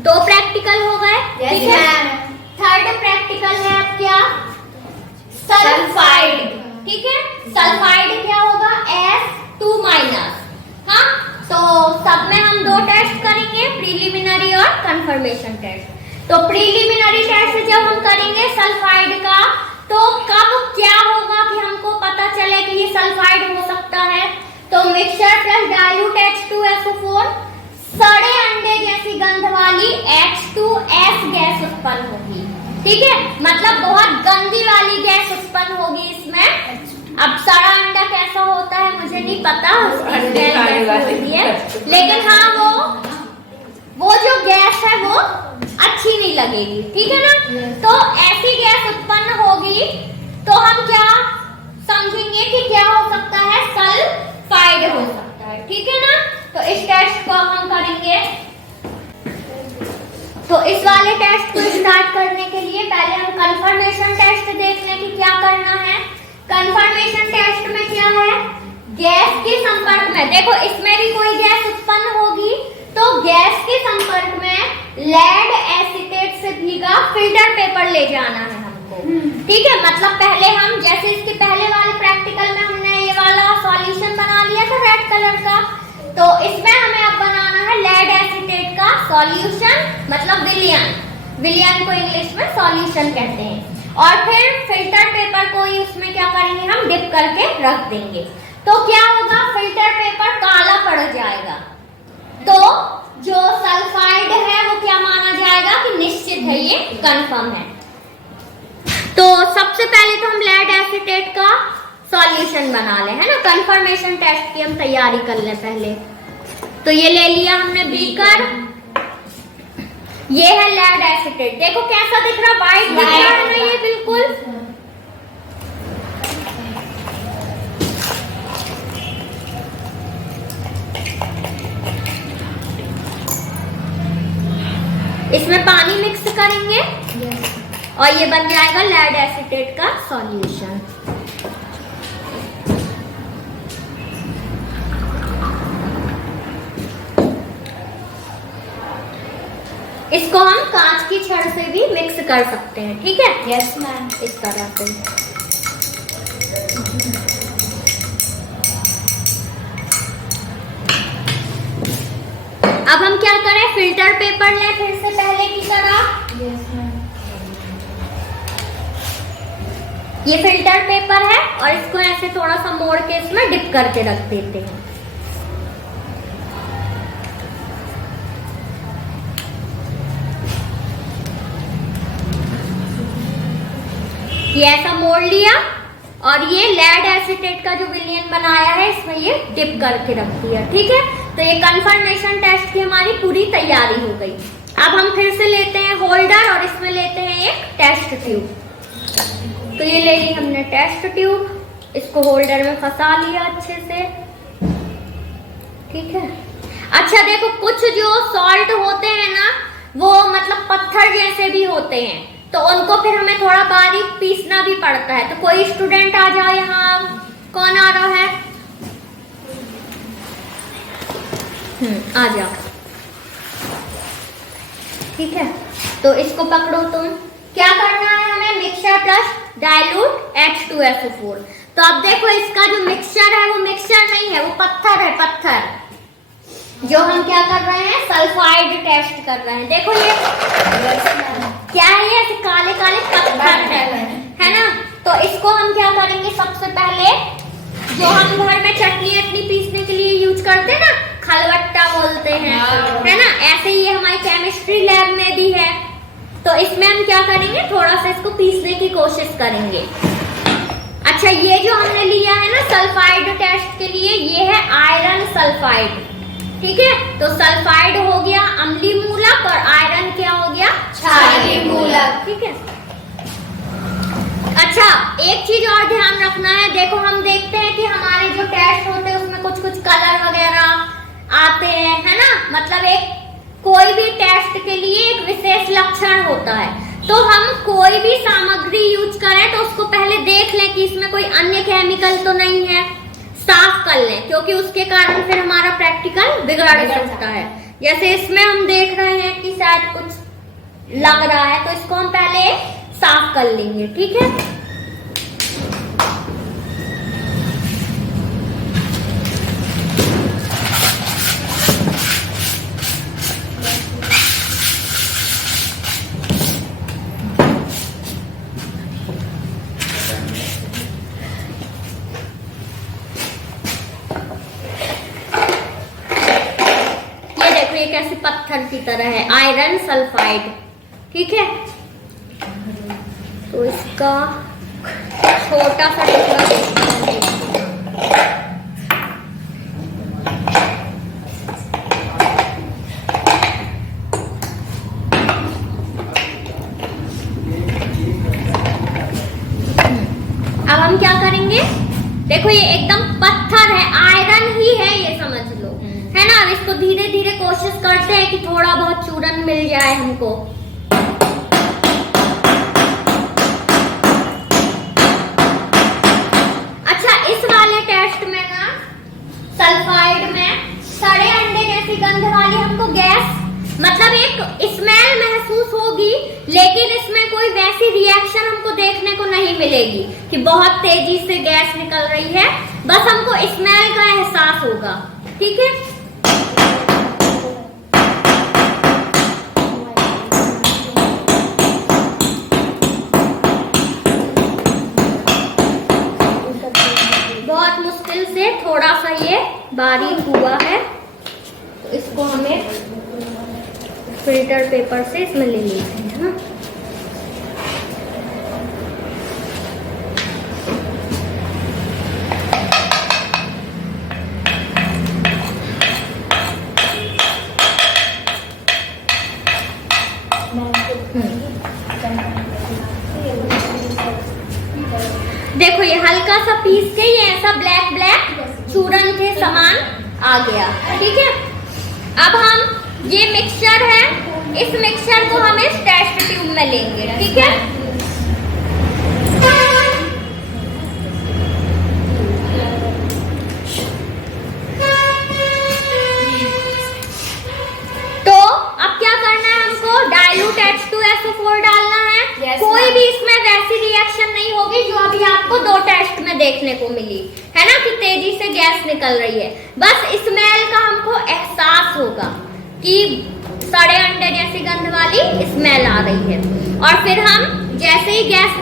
2 प्रैक्टिकल हो गए, ठीक है। थर्ड प्रैक्टिकल है अब क्या, सल्फाइड, ठीक है। सल्फाइड क्या होगा, S2-। हाँ, तो सब में हम 2 टेस्ट करेंगे, प्रीलिमिनरी और कंफर्मेशन टेस्ट। तो प्रीलिमिनरी टेस्ट जब हम करेंगे सल्फाइड का, तो कब क्या होगा कि हमको पता चले कि ये सल्फाइड हो सकता है, तो मिक्सचर प्लस डाइल्यूट H2SO4 सड़े अंडे जैसी गंध वाली H2S गैस उत्पन्न होगी, ठीक है। मतलब बहुत गंदी वाली गैस उत्पन्न होगी इसमें। अब सड़ा अंडा कैसा होता है मुझे नहीं पता, उसकी स्मेल कैसी होती है, लेकिन हाँ वो जो गैस है वो अच्छी नहीं लगेगी, ठीक है ना। तो ऐसी गैस उत्पन्न होगी तो हम क्या समझेंगे कि क्या हो सकता है, सल्फाइड हो सकता है, ठीक है ना। तो इस टेस्ट को हम करेंगे। तो इस वाले टेस्ट को स्टार्ट करने के लिए पहले हम कंफर्मेशन टेस्ट देख लें कि क्या करना है। कंफर्मेशन टेस्ट में क्या है, गैस के संपर्क में, देखो इसमें भी कोई गैस उत्पन्न होगी तो गैस के संपर्क में लेड एसीटेट से भीगा फिल्टर पेपर ले जाना है हमको, ठीक है। मतलब पहले हम जैसे इसके पहले वाले प्रैक्टिकल में हमने ये वाला सॉल्यूशन बना लिया था रेड कलर का, तो इसमें हमें अब बनाना है लेड एसीटेट का सॉल्यूशन, मतलब विलियन को इंग्लिश में सॉल्यूशन कहते हैं। और फिर फिल्टर पेपर को ही उसमें क्या करेंगे, हम डिप करके रख देंगे। तो क्या होगा, फिल्टर पेपर काला पड़ जाएगा, तो जो सल्फाइड है वो क्या माना जाएगा कि निश्चित है, ये कंफर्म है। तो सबसे पहले तो हम लेड एसीटेट का सॉल्यूशन बना ले, है ना। कंफर्मेशन टेस्ट की हम तैयारी कर ले पहले। तो ये ले लिया हमने बीकर, ये है लेड एसीटेट, देखो कैसा दिख रहा, वाइट दिख रहा है ना ये बिल्कुल। इसमें पानी मिक्स करेंगे और ये बन जाएगा लेड एसीटेट का सॉल्यूशन। इसको हम कांच की छड़ से भी मिक्स कर सकते हैं, ठीक है। Yes ma'am. इस तरह से अब हम क्या करें, फिल्टर पेपर लें फिर से पहले की तरह। Yes ma'am. ये फिल्टर पेपर है और इसको ऐसे थोड़ा सा मोड़ के इसमें डिप करके रख देते हैं। ये ऐसा मोड़ लिया और ये लेड एसीटेट का जो विलियन बनाया है इसमें ये डिप करके रख दिया, ठीक है। तो ये कंफर्मेशन टेस्ट की हमारी पूरी तैयारी हो गई। अब हम फिर से लेते हैं होल्डर और इसमें लेते हैं एक टेस्ट ट्यूब। तो ये ले ली हमने टेस्ट ट्यूब, इसको होल्डर में फंसा लिया अच्छे से, ठीक है। अच्छा देखो, कुछ जो सॉल्ट होते हैं ना वो मतलब पत्थर जैसे भी होते हैं, तो उनको फिर हमें थोड़ा बारीक पीसना भी पड़ता है। तो कोई स्टूडेंट आ जाओ यहाँ, कौन आ रहा है, आ जाओ, ठीक है। तो इसको पकड़ो तुम। क्या करना है हमें, मिक्सचर प्लस डाइल्यूट H2SO4। तो अब देखो इसका जो मिक्सचर है वो मिक्सचर नहीं है, वो पत्थर है, पत्थर जो हम क्या कर रहे हैं, सल्फाइड टेस्ट कर रहे हैं। देखो ये क्या है, ये ऐसे काले काले पत्थर है ना। तो इसको हम क्या करेंगे, सबसे पहले जो हम घर में चटनी पीसने के लिए यूज करते हैं ना, खलबट्टा बोलते हैं, है ना, ऐसे ही ये हमारी केमिस्ट्री लैब में भी है। तो इसमें हम क्या करेंगे, थोड़ा सा इसको पीसने की कोशिश करेंगे। अच्छा, ये जो हमने लिया है ना सल्फाइड टेस्ट के लिए, ये है आयरन सल्फाइड, ठीक है। तो सल्फाइड हो गया अम्लीय मूलक और आयरन क्या हो गया, क्षारीय मूलक, ठीक है। अच्छा, एक चीज और ध्यान रखना है, देखो हम देखते हैं कि हमारे जो टेस्ट होते हैं उसमें कुछ कुछ कलर वगैरह आते हैं, है ना। मतलब एक कोई भी टेस्ट के लिए एक विशेष लक्षण होता है। तो हम कोई भी सामग्री यूज करें तो उसको पहले देख लें कि इसमें कोई अन्य केमिकल तो नहीं है, साफ कर लें, क्योंकि उसके कारण फिर हमारा प्रैक्टिकल बिगड़ सकता है। जैसे इसमें हम देख रहे हैं कि शायद कुछ लग रहा है, तो इसको हम पहले साफ कर लेंगे, ठीक है। ये कैसे पत्थर की तरह है, आयरन सल्फाइड, ठीक है। तो इसका छोटा सा टुकड़ा देखते हैं। अब हम क्या करेंगे, देखो ये एकदम पत्थर है, आयरन ही है, ये समझ लो, है ना। अब इसको धीरे धीरे कोशिश करते हैं कि थोड़ा बहुत चूरन मिल जाए हमको। अच्छा, इस वाले टेस्ट में ना सल्फाइड में सड़े अंडे जैसी गंध वाली हमको गैस, मतलब एक स्मेल महसूस होगी, लेकिन इसमें कोई वैसी रिएक्शन हमको देखने को नहीं मिलेगी कि बहुत तेजी से गैस निकल रही है। बस हमको स्मेल का एहसास होगा, ठीक है। बहुत मुश्किल से थोड़ा सा ये बारीक हुआ है, तो इसको हमें फिल्टर पेपर से इसमें ले लेते हैं ना। देखो ये हल्का सा पीस के ये ऐसा ब्लैक ब्लैक चूरन के समान आ गया, ठीक है। अब हम ये मिक्सचर है, इस मिक्सचर को हम इस टेस्ट ट्यूब में लेंगे, ठीक है। तो अब क्या करना है, हमको डाइल्यूट H2SO4 डालना है। कोई भी इसमें वैसी रिएक्शन नहीं होगी जो अभी आपको दो टेस्ट में देखने को मिली, है ना, कि तेजी से गैस निकल रही है। बस स्मेल का हमको एहसास होगा कि सड़े अंडे जैसी गंध वाली स्मेल आ रही है, और फिर हम जैसे ही गैस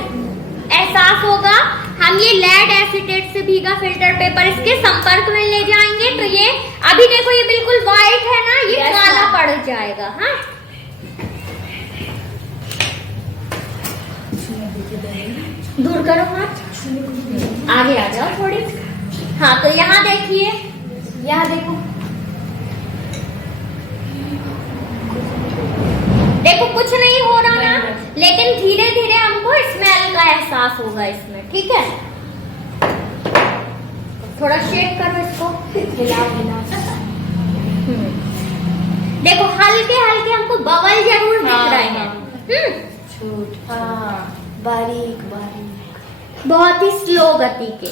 एहसास होगा, हम ये लेड एसीटेट से भीगा फिल्टर पेपर इसके संपर्क में ले जाएंगे। तो ये अभी देखो ये बिल्कुल व्हाइट है ना, ये काला पड़ जाएगा। हाँ, दूर करो हाथ, आगे आ जाओ थोड़ी। हाँ, तो यहाँ देखिए, यहाँ देखो, देखो कुछ नहीं हो रहा ना, लेकिन धीरे धीरे हमको स्मेल का एहसास होगा इसमें, ठीक है। थोड़ा शेक करो इसको, देखो हल्के हल्के हमको बबल जरूर दिख रहे हैं। हाँ, बारीक बारीक, बहुत ही स्लो गति के।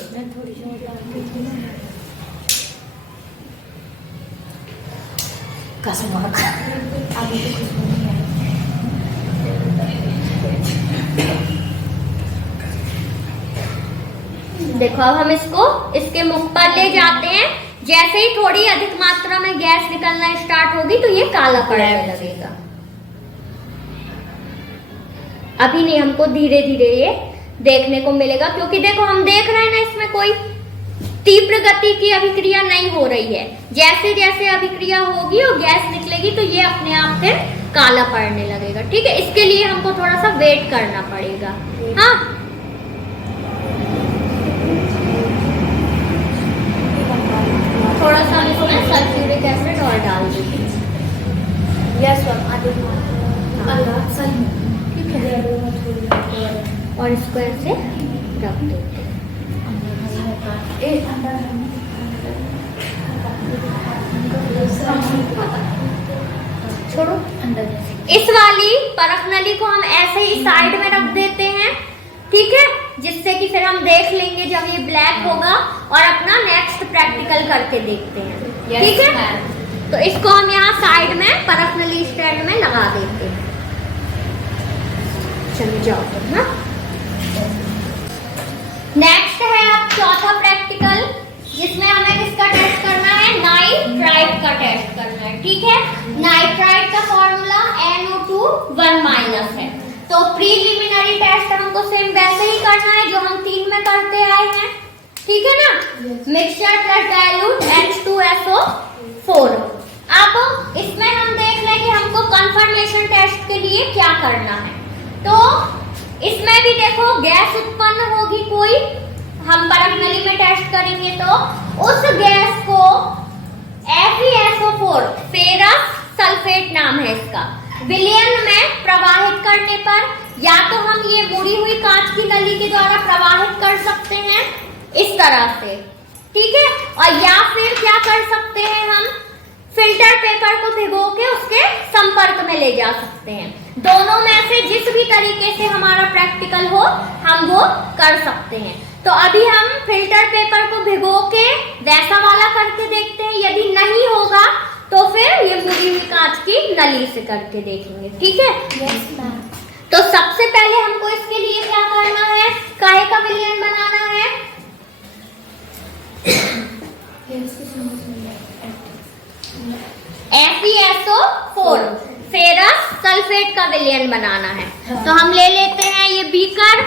देखो अब हम इसको इसके मुख पर ले जाते हैं। जैसे ही थोड़ी अधिक मात्रा में गैस निकलना स्टार्ट होगी तो ये काला पड़ने लगेगा। अभी नहीं, हमको धीरे धीरे ये देखने को मिलेगा, क्योंकि देखो हम देख रहे हैं ना, इसमें कोई तीव्र गति की अभिक्रिया नहीं हो रही है। जैसे जैसे अभिक्रिया होगी और गैस निकलेगी तो ये अपने आप फिर काला पड़ने लगेगा। ठीक है, इसके लिए हमको थोड़ा सा वेट करना पड़ेगा। हाँ, थोड़ा सा इसमें सल्फ्यूरिक एसिड और डाल दीजिए। यस मैम, आधे ठीक है, और इसको ऐसे रख देते हैं। छोड़ो, इस वाली परख नली को हम ऐसे ही साइड में रख देते हैं। ठीक है, जिससे कि फिर हम देख लेंगे जब ये ब्लैक होगा और अपना नेक्स्ट प्रैक्टिकल करके देखते हैं। ठीक है, तो इसको हम यहाँ साइड में परख नली स्टैंड में लगा देते हैं। चलिए जाओ तुम। हाँ, नेक्स्ट है अब चौथा प्रैक्टिकल, जिसमें हमें किसका टेस्ट करना है? नाइट्राइट का टेस्ट करना है। ठीक है, नाइट्राइट का फॉर्मूला NO2 है। तो प्रीलिमिनरी टेस्ट हमको सेम वैसे ही करना है जो हम 3 में करते आए हैं। ठीक है ना, मिक्सचर प्लस डाइल्यूट H2SO4। अब इसमें हम देख लें कि हमको कंफर्मेशन टेस्ट के लिए क्या करना है। तो इसमें भी देखो गैस उत्पन्न होगी कोई, हम परख नली में टेस्ट करेंगे तो उस गैस को FeSO4 फेरस सल्फेट नाम है इसका, विलयन में प्रवाहित करने पर या तो हम ये मुड़ी हुई कांच की नली के द्वारा प्रवाहित कर सकते हैं इस तरह से। ठीक है, और या फिर क्या कर सकते हैं, हम फिल्टर पेपर को भिगो के उसके संपर्क में ले जा सकते हैं। दोनों में से जिस भी तरीके से हमारा प्रैक्टिकल हो हम वो कर सकते हैं। तो अभी हम फिल्टर पेपर को भिगो के वैसा वाला करके देखते हैं, यदि नहीं होगा तो फिर ये मुड़ी हुई कांच की नली से करके देखेंगे। ठीक है, यस मैम। तो सबसे पहले हमको इसके लिए क्या करना है, काहे का विलयन बनाना है? FeSO4 फेरस सल्फेट का विलयन बनाना है। तो हम ले लेते हैं ये बीकर।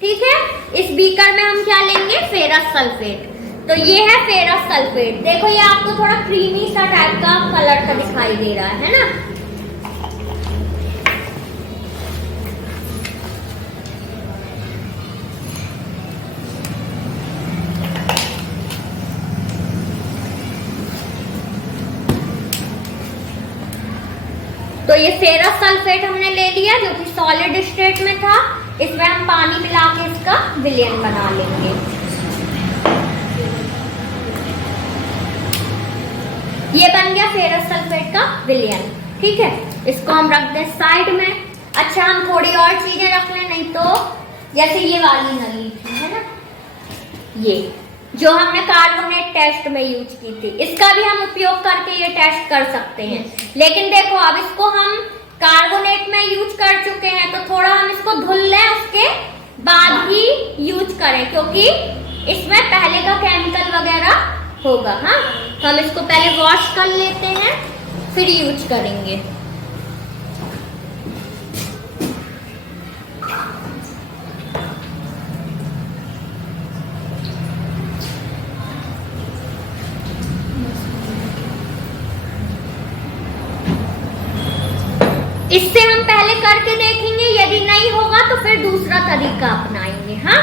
ठीक है, इस बीकर में हम क्या लेंगे? Ferrous sulphate. तो ये है फेरस सल्फेट। देखो ये आपको थोड़ा क्रीमी सा टाइप का कलर का दिखाई दे रहा है ना। तो ये फेरस सल्फेट हमने ले लिया जो कि सॉलिड स्टेट में था। इसमें हम पानी मिला के इसका विलयन बना लेंगे। ये बन गया फेरस सल्फेट का विलयन। ठीक है, इसको हम रख दें साइड में। अच्छा, हम थोड़ी और चीजें रख लें, नहीं तो जैसे ये वाली नली थी है ना, ये जो हमने कार्बोनेट टेस्ट में यूज की थी, इसका भी हम उपयोग करके ये टेस्ट कर सकते हैं। लेकिन देखो अब इसको हम कार्बोनेट में यूज कर चुके हैं तो थोड़ा हम इसको धुल लें, उसके बाद ही यूज करें, क्योंकि इसमें पहले का केमिकल वगैरह होगा। हाँ, हम इसको पहले वॉश कर लेते हैं फिर यूज करेंगे। इससे हम पहले करके देखेंगे, यदि नहीं होगा तो फिर दूसरा तरीका अपनाएंगे। हाँ,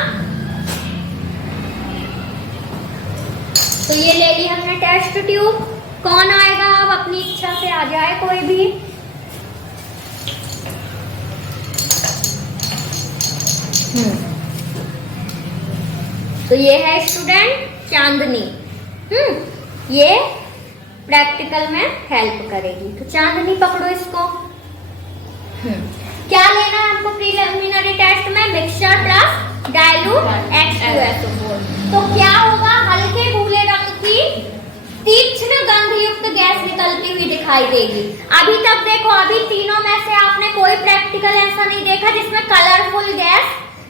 तो ये ले ली हमने टेस्ट ट्यूब। कौन आएगा अब? अपनी इच्छा से आ जाए कोई भी। तो ये है स्टूडेंट चांदनी। ये प्रैक्टिकल में हेल्प करेगी। तो चांदनी पकड़ो इसको। क्या लेना है हमको प्रीलिमिनरी टेस्ट में? Mixture plus dilute H2SO4। तो क्या होगा? हल्के भूरे रंग की तीक्ष्ण गंध युक्त गैस निकलती हुई दिखाई देगी। अभी तक देखो, अभी तीनों में से आपने कोई प्रैक्टिकल ऐसा नहीं देखा जिसमें कलरफुल गैस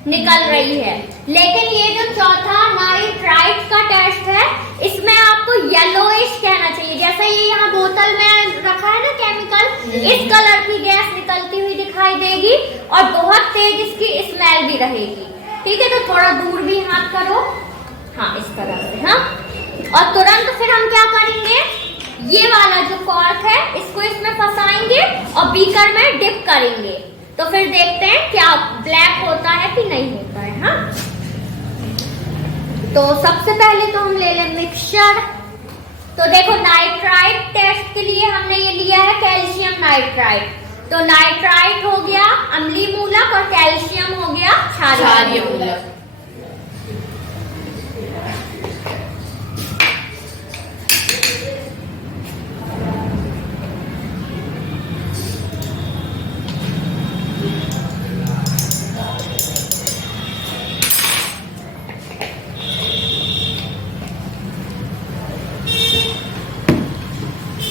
निकल रही है। लेकिन ये जो चौथा नाइट्राइट का टेस्ट है, इसमें आपको येलोइश कहना चाहिए। जैसे ये यहाँ बोतल में रखा है ना केमिकल, इस कलर की गैस निकलती हुई दिखाई देगी और बहुत तेज इसकी स्मेल भी रहेगी। ठीक है, तो थोड़ा दूर भी हाथ करो, हाँ इस तरह से, हाँ। और तुरंत फिर हम क्या करेंगे, ये वाला जो कॉर्क है इसको इसमें फंसाएंगे और बीकर में डिप करेंगे। तो फिर देखते हैं क्या ब्लैक होता है कि नहीं होता है, हाँ। तो सबसे पहले तो हम ले लें मिक्सचर। तो देखो नाइट्राइट टेस्ट के लिए हमने ये लिया है कैल्शियम नाइट्राइट। तो नाइट्राइट हो गया अम्लीय मूलक और कैल्शियम हो गया क्षारीय मूलक।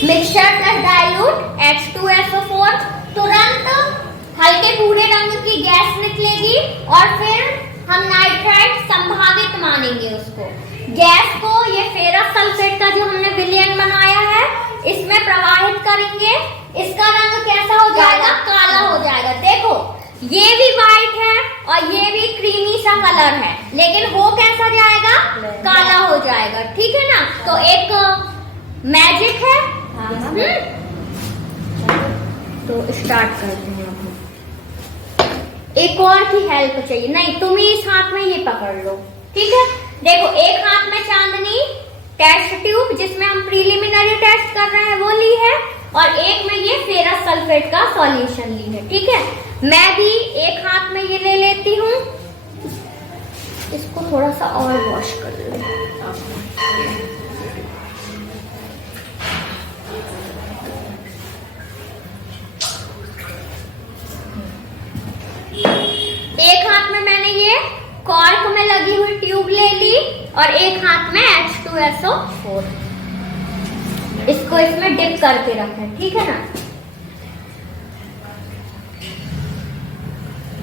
मिक्सचर प्लस डाइल्यूट H2SO4, तुरंत हल्के भूरे रंग की गैस निकलेगी और फिर हम नाइट्राइट संभावित मानेंगे उसको। गैस को ये फेरस सल्फेट का जो हमने विलयन बनाया है इसमें प्रवाहित करेंगे। इसका रंग कैसा हो जाएगा, काला हो जाएगा। देखो ये भी व्हाइट है और ये भी क्रीमी सा कलर है, लेकिन हो कैसा जाएगा, काला हो जाएगा। ठीक है ना, तो एक मैजिक है। तो स्टार्ट करते हैं अब। एक और की हेल्प चाहिए, नहीं तुम ही इस हाथ में ये पकड़ लो। ठीक है, देखो एक हाथ में चांदनी टेस्ट ट्यूब जिसमें हम प्रीलिमिनरी टेस्ट कर रहे हैं वो ली है, और एक में ये फेरस सल्फेट का सॉल्यूशन ली है। ठीक है, मैं भी एक हाथ में ये ले लेती हूँ, इसको थोड़ा सा और वॉश कर लो। एक हाथ में मैंने ये कॉर्क में लगी हुई ट्यूब ले ली और एक हाथ में H2SO4, इसको इसमें डिप करके रखें। ठीक है ना,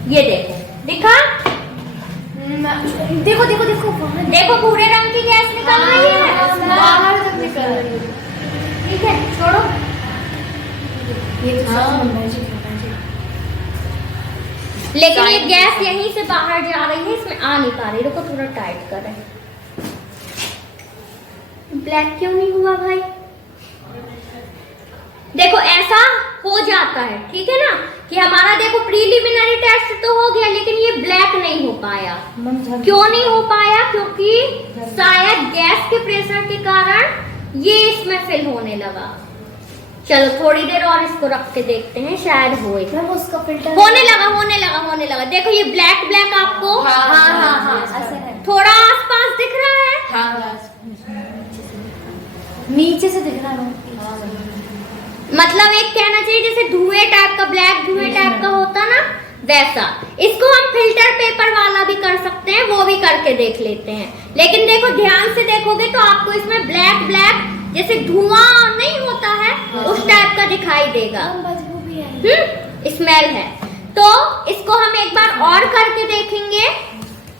ये देखो, दिखा, देखो देखो देखो देखो भूरे रंग की गैस निकल रही है, बाहर तक निकल रही है। ठीक है, छोड़ो। ये तो मैजिक है। लेकिन ये गैस यहीं से बाहर जा रही है, इसमें आ नहीं पा रही। रुको थोड़ा टाइट करें। ब्लैक क्यों नहीं हुआ भाई? देखो ऐसा हो जाता है। ठीक है ना, कि हमारा देखो प्रीलिमिनरी टेस्ट तो हो गया लेकिन ये ब्लैक नहीं हो पाया। क्यों नहीं हो पाया? क्योंकि शायद गैस के प्रेशर के कारण ये इसमें फिल होने लगा। चलो थोड़ी देर और इसको रख के देखते हैं, शायद होए। उसका फिल्टर होने लगा। देखो ये ब्लैक ब्लैक आपको हाँ ऐसा है। थोड़ा आसपास दिख रहा है। हाँ, नीचे से दिख रहा है। मतलब एक कहना चाहिए जैसे धुएं टाइप का, ब्लैक धुएं टाइप का होता ना, वैसा। इसको हम फिल्टर पेपर वाला भी कर सकते हैं, वो भी करके देख लेते हैं। लेकिन देखो ध्यान से देखोगे तो आपको इसमें ब्लैक ब्लैक जैसे धुआं नहीं होता है उस टाइप का दिखाई देगा। स्मेल है। तो इसको हम एक बार और करके देखेंगे,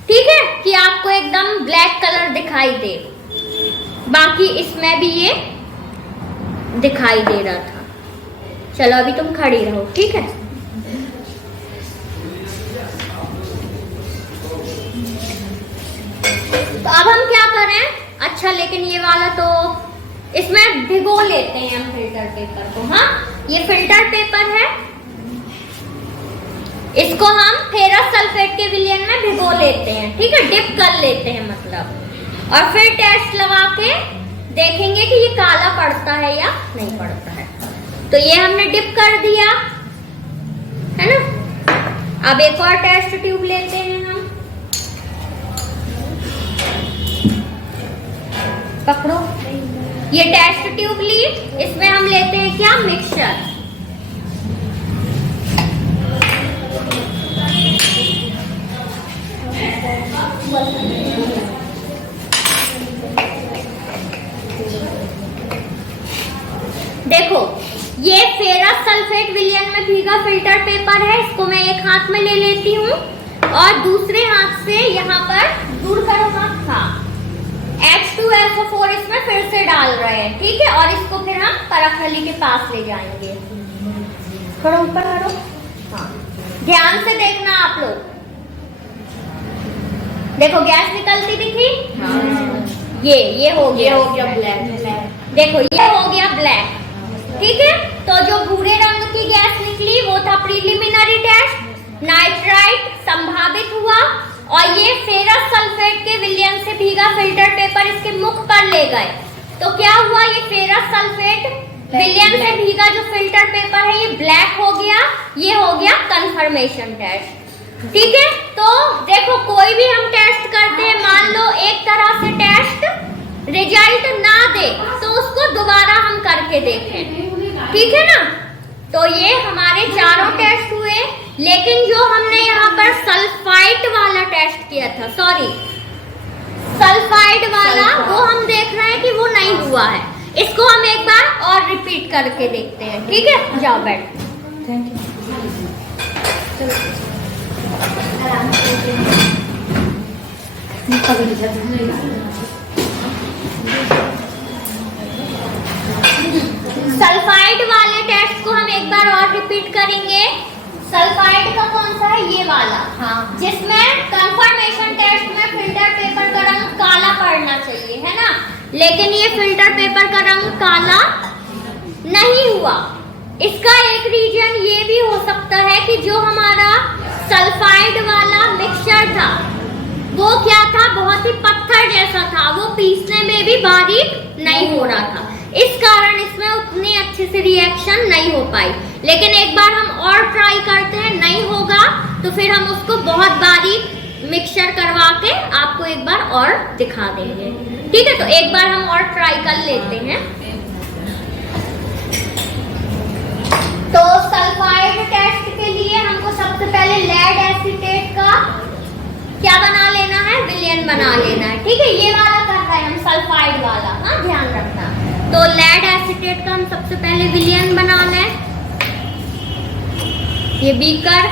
ठीक है, कि आपको एकदम ब्लैक कलर दिखाई दे। बाकी इसमें भी ये दिखाई दे रहा था। चलो अभी तुम खड़ी रहो, ठीक है। तो अब हम क्या करें, अच्छा लेकिन ये वाला तो इसमें भिगो लेते हैं हम फिल्टर पेपर को। हाँ, ये फिल्टर पेपर है, इसको हम फेरस सल्फेट के विलयन में भिगो लेते हैं, ठीक है, डिप कर लेते हैं मतलब। और फिर टेस्ट लगा के देखेंगे कि ये काला पड़ता है या नहीं पड़ता है। तो ये हमने डिप कर दिया है ना। अब एक और टेस्ट ट्यूब लेते हैं हम, पकड़ो। ये टेस्ट ट्यूब ली, इसमें हम लेते हैं क्या, मिक्सचर। देखो ये फेरस सल्फेट विलयन में भीगा फिल्टर पेपर है, इसको मैं एक हाथ में ले लेती हूँ। और दूसरे हाथ से यहाँ पर दूर करो हाथ। हाँ, H2SO4 इसमें फिर से डाल रहे हैं, ठीक है। और इसको फिर हम परखनली के पास ले जाएंगे। थोड़ा ऊपर करो। हाँ, ध्यान से देखना आप लोग। देखो गैस निकलती दिखी। ये हो गया ब्लैक। देखो ये हो गया ब्लैक, ठीक है। तो जो भूरे रंग की गैस निकली वो था प्रीलिमिनरी टेस्ट, नाइट्राइट संभावित हुआ। और ये फेरस सल्फेट के विलयन से भीगा फिल्टर पेपर इसके मुख पर ले गए। तो क्या हुआ, ये फेरस सल्फेट विलयन से भीगा जो फिल्टर पेपर है ये ब्लैक हो गया। ये हो गया कंफर्मेशन टेस्ट, ठीक है। तो देखो कोई भी हम टेस्ट करते हैं, मान लो एक तरह से टेस्ट रिजल्ट ना दे तो उसको दोबारा हम करके देखें, ठीक है ना। तो ये हमारे चारों टेस्ट हुए, लेकिन जो हमने यहाँ पर सल्फाइड वाला टेस्ट किया था, सॉरी सल्फाइड वाला, वो हम देख रहे हैं कि वो नहीं हुआ है। इसको हम एक बार और रिपीट करके देखते हैं, ठीक है। जाओ बैठ। Thank you. सल्फाइड वाले टेस्ट को हम एक बार और रिपीट करेंगे। सल्फाइड का कौन सा है, ये वाला, हाँ, जिसमें कंफर्मेशन टेस्ट में फिल्टर पेपर का रंग काला पड़ना चाहिए, है ना। लेकिन ये फिल्टर पेपर का रंग काला नहीं हुआ। इसका एक रीजन ये भी हो सकता है कि जो हमारा सल्फाइड वाला मिक्सचर था वो क्या था, बहुत ही पत्थर जैसा था, वो पीसने में भी बारीक नहीं हो रहा था। इस कारण इसमें उतनी अच्छे से रिएक्शन नहीं हो पाई। लेकिन एक बार हम और ट्राई करते हैं, नहीं होगा तो फिर हम उसको बहुत बारीक मिक्सचर करवा के आपको एक बार और दिखा देंगे, ठीक है। तो एक बार हम और ट्राई कर लेते हैं। तो सल्फाइड टेस्ट के लिए हमको सबसे पहले लेड एसीटेट का क्या बना लेना है, विलयन बना लेना है, ठीक है। ये वाला कर रहे हैं हम, सल्फाइड वाला, हाँ ध्यान रखना। तो लेड एसीटेट का हम सबसे पहले विलयन बना लें। ये बीकर,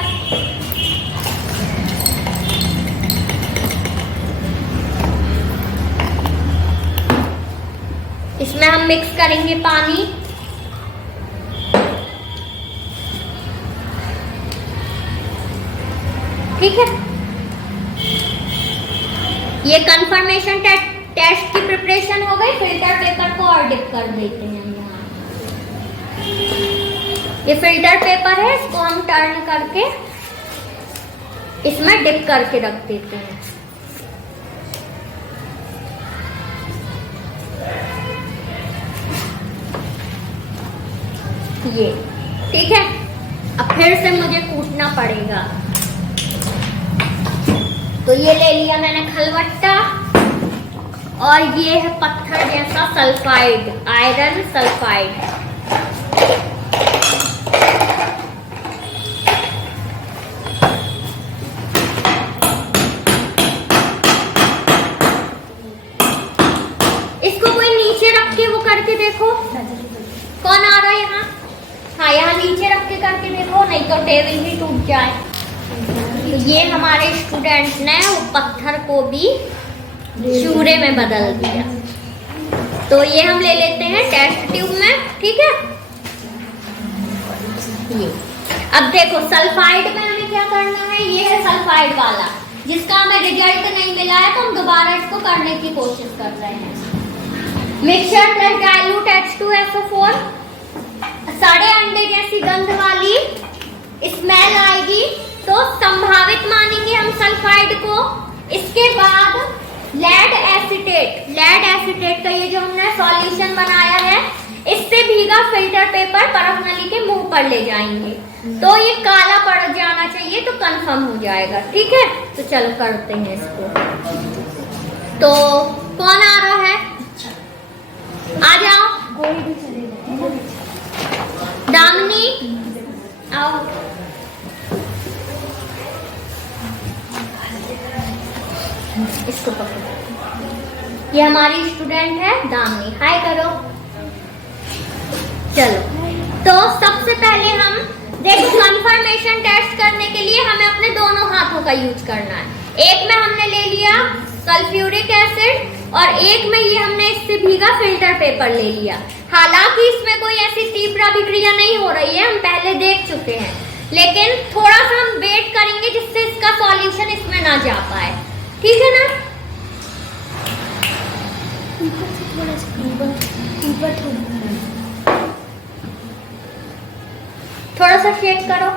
इसमें हम मिक्स करेंगे पानी। ठीक है, ये कंफर्मेशन टेस्ट की प्रिपरेशन हो गई। फिल्टर पेपर को और डिप कर देते हैं हम यहाँ। ये फिल्टर पेपर है, इसको हम टर्न करके इसमें डिप करके रख देते हैं। ये ठीक है। अब फिर से मुझे कूटना पड़ेगा। तो ये ले लिया मैंने खलवट्टा, और ये है पत्थर जैसा सल्फाइड, आयरन सल्फाइड। इसको कोई नीचे रख के वो करके देखो, कौन आ रहा है यहाँ। हाँ, यहाँ नीचे रख के करके देखो, नहीं तो टेबल भी टूट जाए। तो ये हमारे स्टूडेंट ने वो पत्थर को भी चूरे में बदल दिया। तो ये हम ले लेते हैं टेस्ट ट्यूब में, ठीक है। ये अब देखो सल्फाइड में हमें क्या करना है, ये है सल्फाइड वाला जिसका हमें रिजल्ट नहीं मिला है, तो हम दोबारा इसको करने की कोशिश कर रहे हैं। मिक्सचर प्लस डाइल्यूट H2SO4, साढ़े अंडे जैसी गंध वाली स्मेल आएगी, तो संभावित मानेंगे हम सल्फाइड को। इसके बाद लेड एसीटेट का ये जो हमने सॉल्यूशन बनाया है, इससे भीगा फिल्टर पेपर परख नली के मुंह पर ले जाएंगे। तो ये काला पड़ जाना चाहिए, तो कंफर्म हो जाएगा, ठीक है। तो चलो करते हैं इसको। तो कौन आ रहा है, आ जाओ। दामिनी आओ। इसको पकड़ो। ये हमारी स्टूडेंट है दामिनी, हाय करो। चलो, तो सबसे पहले हम देखो कंफर्मेशन टेस्ट करने के लिए हमें अपने दोनों हाथों का यूज करना है। एक में हमने ले लिया सल्फ्यूरिक एसिड और एक में ये हमने इससे भीगा फिल्टर पेपर ले लिया। हालांकि इसमें कोई ऐसी तीव्र अभिक्रिया नहीं हो रही है, हम पहले देख चुके हैं, लेकिन थोड़ा सा हम वेट करेंगे जिससे इसका सॉल्यूशन इसमें ना जा पाए। ठीक है ना? थोड़ा सा ऊपर थोड़ा सा शेक करो।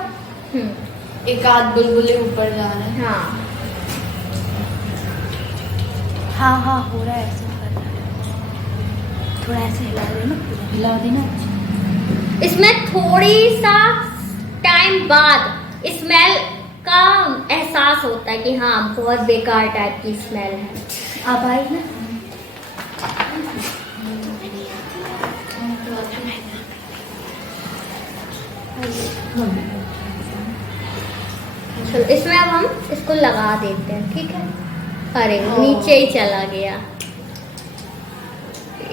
एक आध बुलबुले ऊपर जा रहे हैं। हाँ हाँ हाँ हो रहा है, ऐसा कर रहा है। थोड़ा ऐसे हिला देना, पूरा हिला देना। इसमें थोड़ी सा टाइम बाद स्मेल का एहसास होता है कि हाँ बहुत बेकार टाइप की स्मेल है। अब आई ना? चलो इसमें अब हम इसको लगा देते हैं। ठीक है? अरे नीचे ही चला गया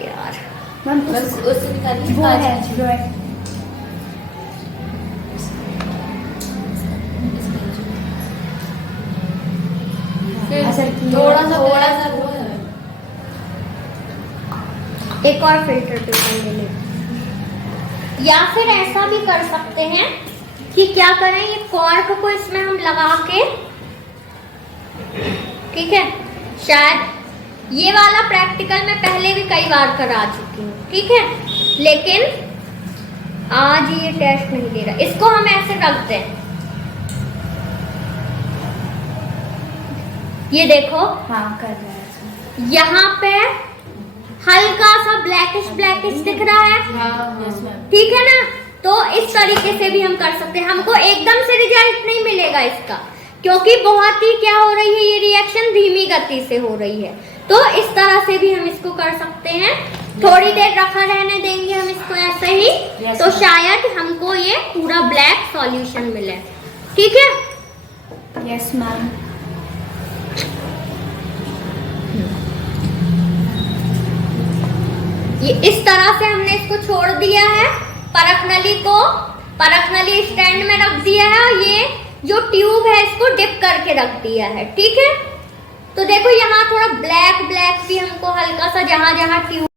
यार। मैम बस उससे निकालिए। वो है जो है। थोड़ा सा वो है। एक और फिल्टर पेपर ले लेते हैं। या फिर ऐसा भी कर सकते हैं कि क्या करें, ये कॉर्क को इसमें हम लगा के, ठीक है, शायद ये वाला प्रैक्टिकल मैं पहले भी कई बार करा चुकी हूँ। ठीक है, लेकिन आज ये टेस्ट नहीं दे रहा। इसको हम ऐसे रख दें, ये देखो हाँ कर रहा है। यहाँ पे हल्का सा ब्लैकिश दिख रहा है। Yes ma'am. ठीक है ना? तो इस तरीके से भी हम कर सकते हैं। हमको एकदम से रिजल्ट नहीं मिलेगा इसका, क्योंकि बहुत ही क्या हो रही है, ये रिएक्शन धीमी गति से हो रही है। तो इस तरह से भी हम इसको कर सकते हैं। थोड़ी देर रखा रहने देंगे हम इसको ऐसे ही, तो शायद हमको ये पूरा ब्लैक सॉल्यूशन मिले। ठीक है? Yes ma'am. ये इस तरह से हमने इसको छोड़ दिया है, परख नली स्टैंड में रख दिया है और ये जो ट्यूब है इसको डिप करके रख दिया है। ठीक है? तो देखो यहाँ थोड़ा ब्लैक भी हमको हल्का सा जहां जहां ट्यूब